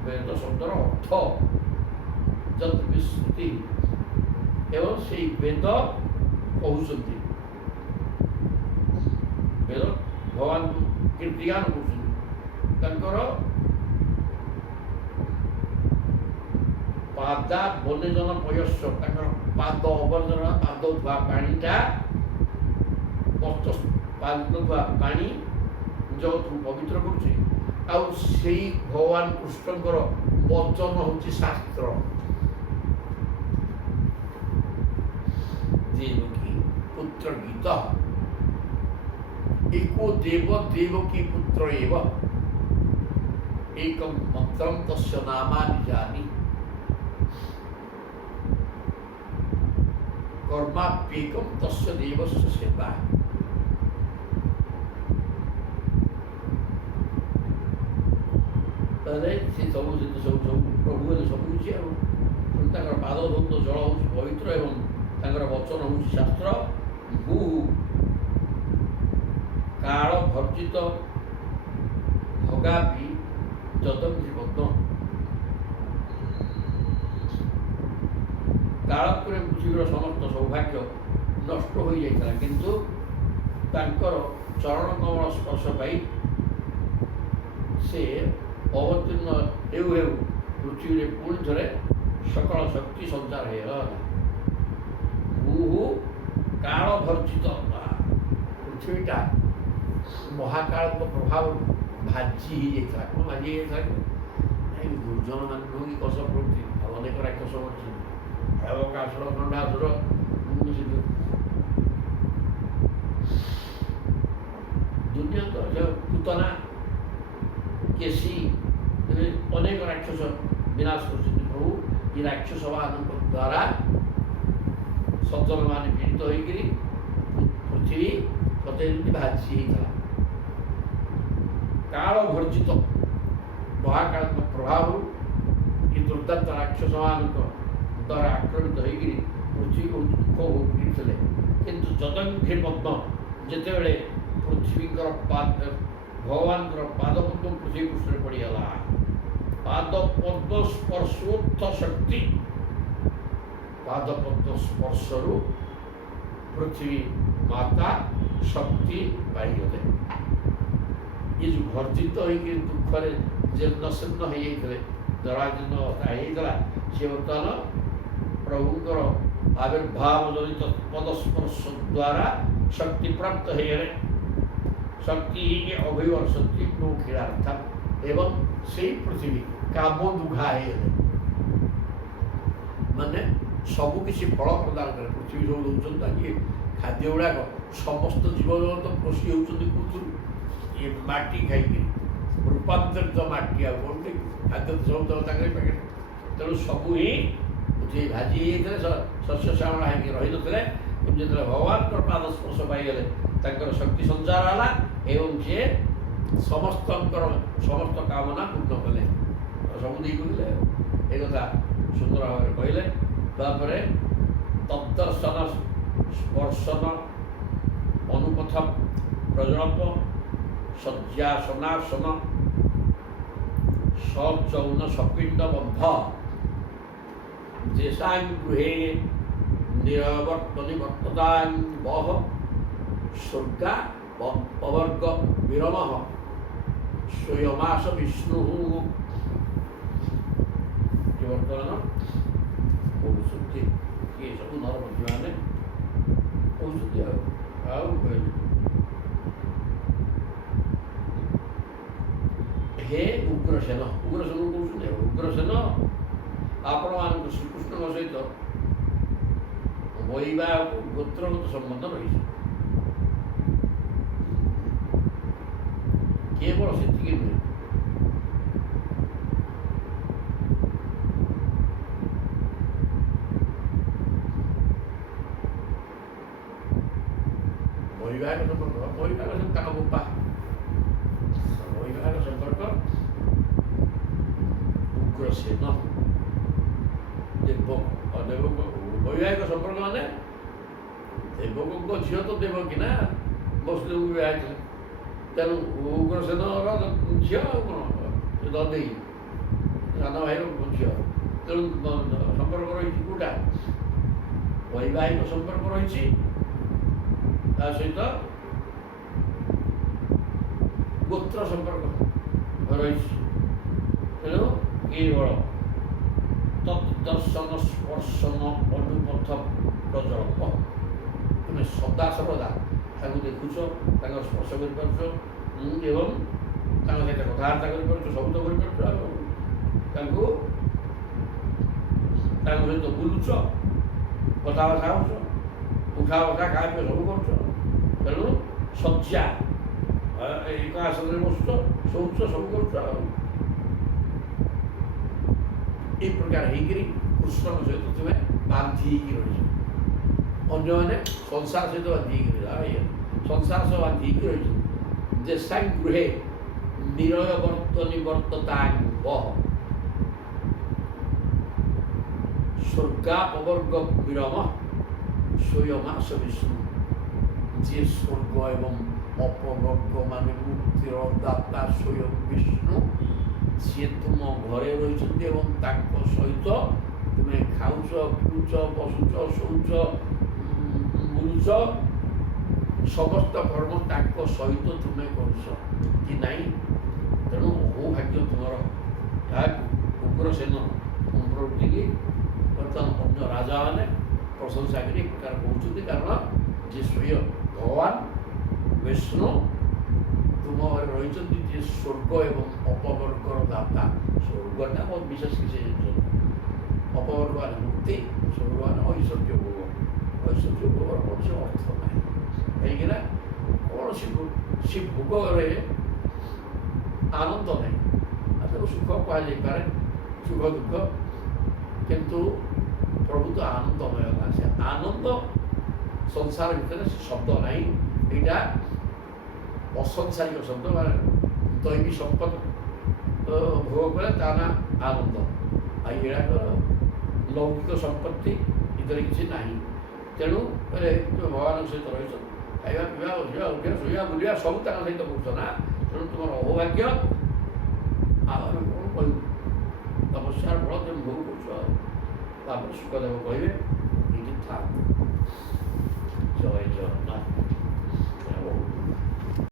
ବେଦ ଶବ୍ଦର ଅର୍ଥ। ଯତ୍ ବିଶ୍ରୁତି, ଏବଂ ସେଇ ବେଦ କହୁଛନ୍ତି, ବେଦ ଭଗବାନଙ୍କୁ କୀର୍ତ୍ତିଗାନ କରୁଛନ୍ତି। ତାଙ୍କର ପାଦା ବନେଜନ ପୟସ୍ସ, ତାଙ୍କର ପାଦ ଅବର୍ଜନା, ପାଦ ଧୁଆ ପାଣିଟା ପାଦ ଧୁଆ ପାଣି ଜଗତକୁ ପବିତ୍ର କରୁଛି। ଆଉ ସେଇ ଭଗବାନ କୃଷ୍ଣଙ୍କର ବଚନ ହେଉଛି ଶାସ୍ତ୍ର। ଦେବକୀ ପୁତ୍ର ଗୀତ, एको देव देवकी पुत्र एव एकं मंत्रं तस्य नामानि जानि कर्माप्येकं तस्य देवस्य सेवा। ତାହେଲେ ସେ ସବୁ ପ୍ରଭୁ ହେଲେ ସବୁ କିଛି। ଆଉ ତାଙ୍କର ପାଦ ଧୌତ ଜଳ ହେଉଛି ପବିତ୍ର ଏବଂ वचन हूँ शास्त्र भू काल भर्जित भगापी जदंगी पद्म कालक्रे पृथ्वीर समस्त सौभाग्य नष्ट हो जाता किंतु तांकर चरण कमल स्पर्श पाई से अवतीर्ण हेउ हेउ पृथ्वी रे पुणी थे सकल शक्ति संचार हो भू काल भर्जित पृथ्वीटा महाकाल प्रभाव भाजी जाता कौन भाजी जाता दुर्जन मान कि कष प्रवृत्ति अनेक राक्षस अवकाशर खंडासुर दुनिया तो पूतना केसी अनेक राक्षस विनाश कर प्रभु ये राक्षस मान द्वारा सज्जन मान पीड़ित होकर पृथ्वी सते भाजी होता काल भर्जित महाकाल प्रभाव ये दुर्दांत राक्षस मान द्वारा आक्रमित होकर पृथ्वी को दुख भोगी किंतु जदंघ्रि पद्म जिते पृथ्वी भगवान पादपद्म पृथ्वी पृष्ठ पड़गला पादपद्म स्पर्शोत्थ शक्ति पादपद्म स्पर्शरु पृथ्वी माता शक्ति पाईगले ये जो भर्जित होकर दुखरे जीर्ण शीर्ण हो जराजीर्ण होता सी बर्तमान प्रभुंर आविर्भाव जनित पदस्पर्श द्वारा शक्ति प्राप्त हो गए शक्ति ही अभिवर्षति क्रीड़ार्थम एवं से पृथ्वी काम दुघा हो माने सबकि फल प्रदान करे पृथ्वी सब दौरान खाद्य गुड़ाक समस्त जीव जगत पोषी होती ये माटी खाई रूपांतरित माटी आते खाद्य सब पाखे तेणु सब ही पृथ्वी भाजी शस्य श्यामला हो रही न जो भगवान पाद स्पर्श पाईगले शक्ति संचार है एवं सी समस्त कामना पूर्ण कले सब कहले एक सुंदर भाव कहले तापर तद्दर्शन स्पर्शन अनुपथ प्रजनप शय्यासनासन सचौन सपिंड बंध देशा गृहे निवर्तता बह स्वर्गा पवर्ग विरम स्वयमास विष्णु बर्तमान कहते ये सब नरपति मैंने कहते हे उग्रसेन उग्रसेन कहते उग्रसेन आपण मान श्रीकृष्ण सहित वैवाहिक गोत्रगत संबंध रही केवल से नुहे वैवाहिक संपर्क वैवाहिक गोपा वैवाहिक संपर्क उग्रसेन देवक वैवाहिक संपर्क माने देवक झील तो देवकी ना वसुदेव विवाह तेणु उग्रसेन झील कौन ददे सान भाई झील तेणु संपर्क रही कौटा वैवाहिक संपर्क रही सहित गोत्र संपर्क रही तेणु केवल तद्दर्शन स्पर्शन अनुपथ प्रजल्प तुम सदा सर्वदा देखुच स्पर्श कर एवं सहित कथबार्ता कर शब्द कर सहित बुलुच कथबार्ता हो उठा उठा खा पी सब कर तेणु शଯ୍या एक आसन बसुच शौच सब कर प्रकार कृष्ण सहित तुम्हें बांधी रही अन्य संसार सहित बांधी संसार सह बांधी रही देशा गृहे निरयवर्त निवर्तता बह स्वर्गापवर्ग विरम ସ୍ୱୟଂ ବିଷ୍ଣୁ, ଯିଏ ସ୍ୱର୍ଗ ଏବଂ ଅପବର୍ଗ ମାନେ ମୁକ୍ତିର ଦାତା ସ୍ୱୟଂ ବିଷ୍ଣୁ, ସିଏ ତୁମ ଘରେ ରହିଛନ୍ତି ଏବଂ ତାଙ୍କ ସହିତ ତୁମେ ଖାଉଛ, ପିଉଛ, ବସୁଛ, ଶୋଉଛ, ବୁଲୁଛ, ସମସ୍ତ କର୍ମ ତାଙ୍କ ସହିତ ତୁମେ କରୁଛ କି ନାହିଁ। ତେଣୁ ଅହୋଭାଗ୍ୟ ତୁମର। ଯାହାକୁ ଉଗ୍ରସେନ ପ୍ରଭୃତିକି ବର୍ତ୍ତମାନ ଅନ୍ୟ ରାଜାମାନେ ପ୍ରଶଂସା କରି ଏ ପ୍ରକାର କହୁଛନ୍ତି, କାରଣ ଯେ ସ୍ୱୟଂ ଭଗବାନ ବିଷ୍ଣୁ ତୁମ ଘରେ ରହିଛନ୍ତି, ଯିଏ ସ୍ୱର୍ଗ ଏବଂ ଅପବର୍ଗର ଦାତା। ସ୍ୱର୍ଗଟା ବହୁତ ବିଶେଷ କିଛି ଜିନିଷ, ଅପବର୍ଗ ମାନେ ମୁକ୍ତି, ସ୍ୱର୍ଗ ମାନେ ଐଶ୍ୱର୍ଯ୍ୟ ଭୋଗ। ଐଶ୍ୱର୍ଯ୍ୟ ଭୋଗର କୌଣସି ଅର୍ଥ ନାହିଁ, କାହିଁକିନା କୌଣସି ଭୋଗରେ ଆନନ୍ଦ ନାହିଁ। ତାକୁ ସୁଖ କୁହାଯାଇପାରେ, ସୁଖ ଦୁଃଖ, କିନ୍ତୁ ପ୍ରଭୁତ ଆନନ୍ଦମୟ ନା। ସେ ଆନନ୍ଦ ସଂସାର ଭିତରେ ସେ ଶବ୍ଦ ନାହିଁ। ଏଇଟା ଅସଂସାରିକ ଶବ୍ଦ, ମାନେ ଦୈବୀ ସମ୍ପଦ ଭୋଗ କଲେ ତା ନା ଆନନ୍ଦ। ଆଉ ଏଗୁଡ଼ାକ ଲୌକିକ ସମ୍ପତ୍ତି ଭିତରେ କିଛି ନାହିଁ। ତେଣୁ ଭଗବାନଙ୍କ ସହିତ ରହିଛ, ଖାଇବା ପିଇବା, ବସିବା, ଉଠିବା, ଶୋଇବା, ବୁଲିବା ସବୁ ତାଙ୍କ ସହିତ କରୁଛ ନା। ତେଣୁ ତୁମର ଅହୋଭାଗ୍ୟ। ଆଉ ଆମେ କ'ଣ କହିବୁ? ତପସ୍ୟାର ଫଳ ତୁମେ ଭୋଗ କରୁଛ। ଆଉ ତାପରେ ସୁଖଦେବ କହିବେ, ଏଇଠି ଥାଉ। ଜୟ ଜଗନ୍ନାଥ।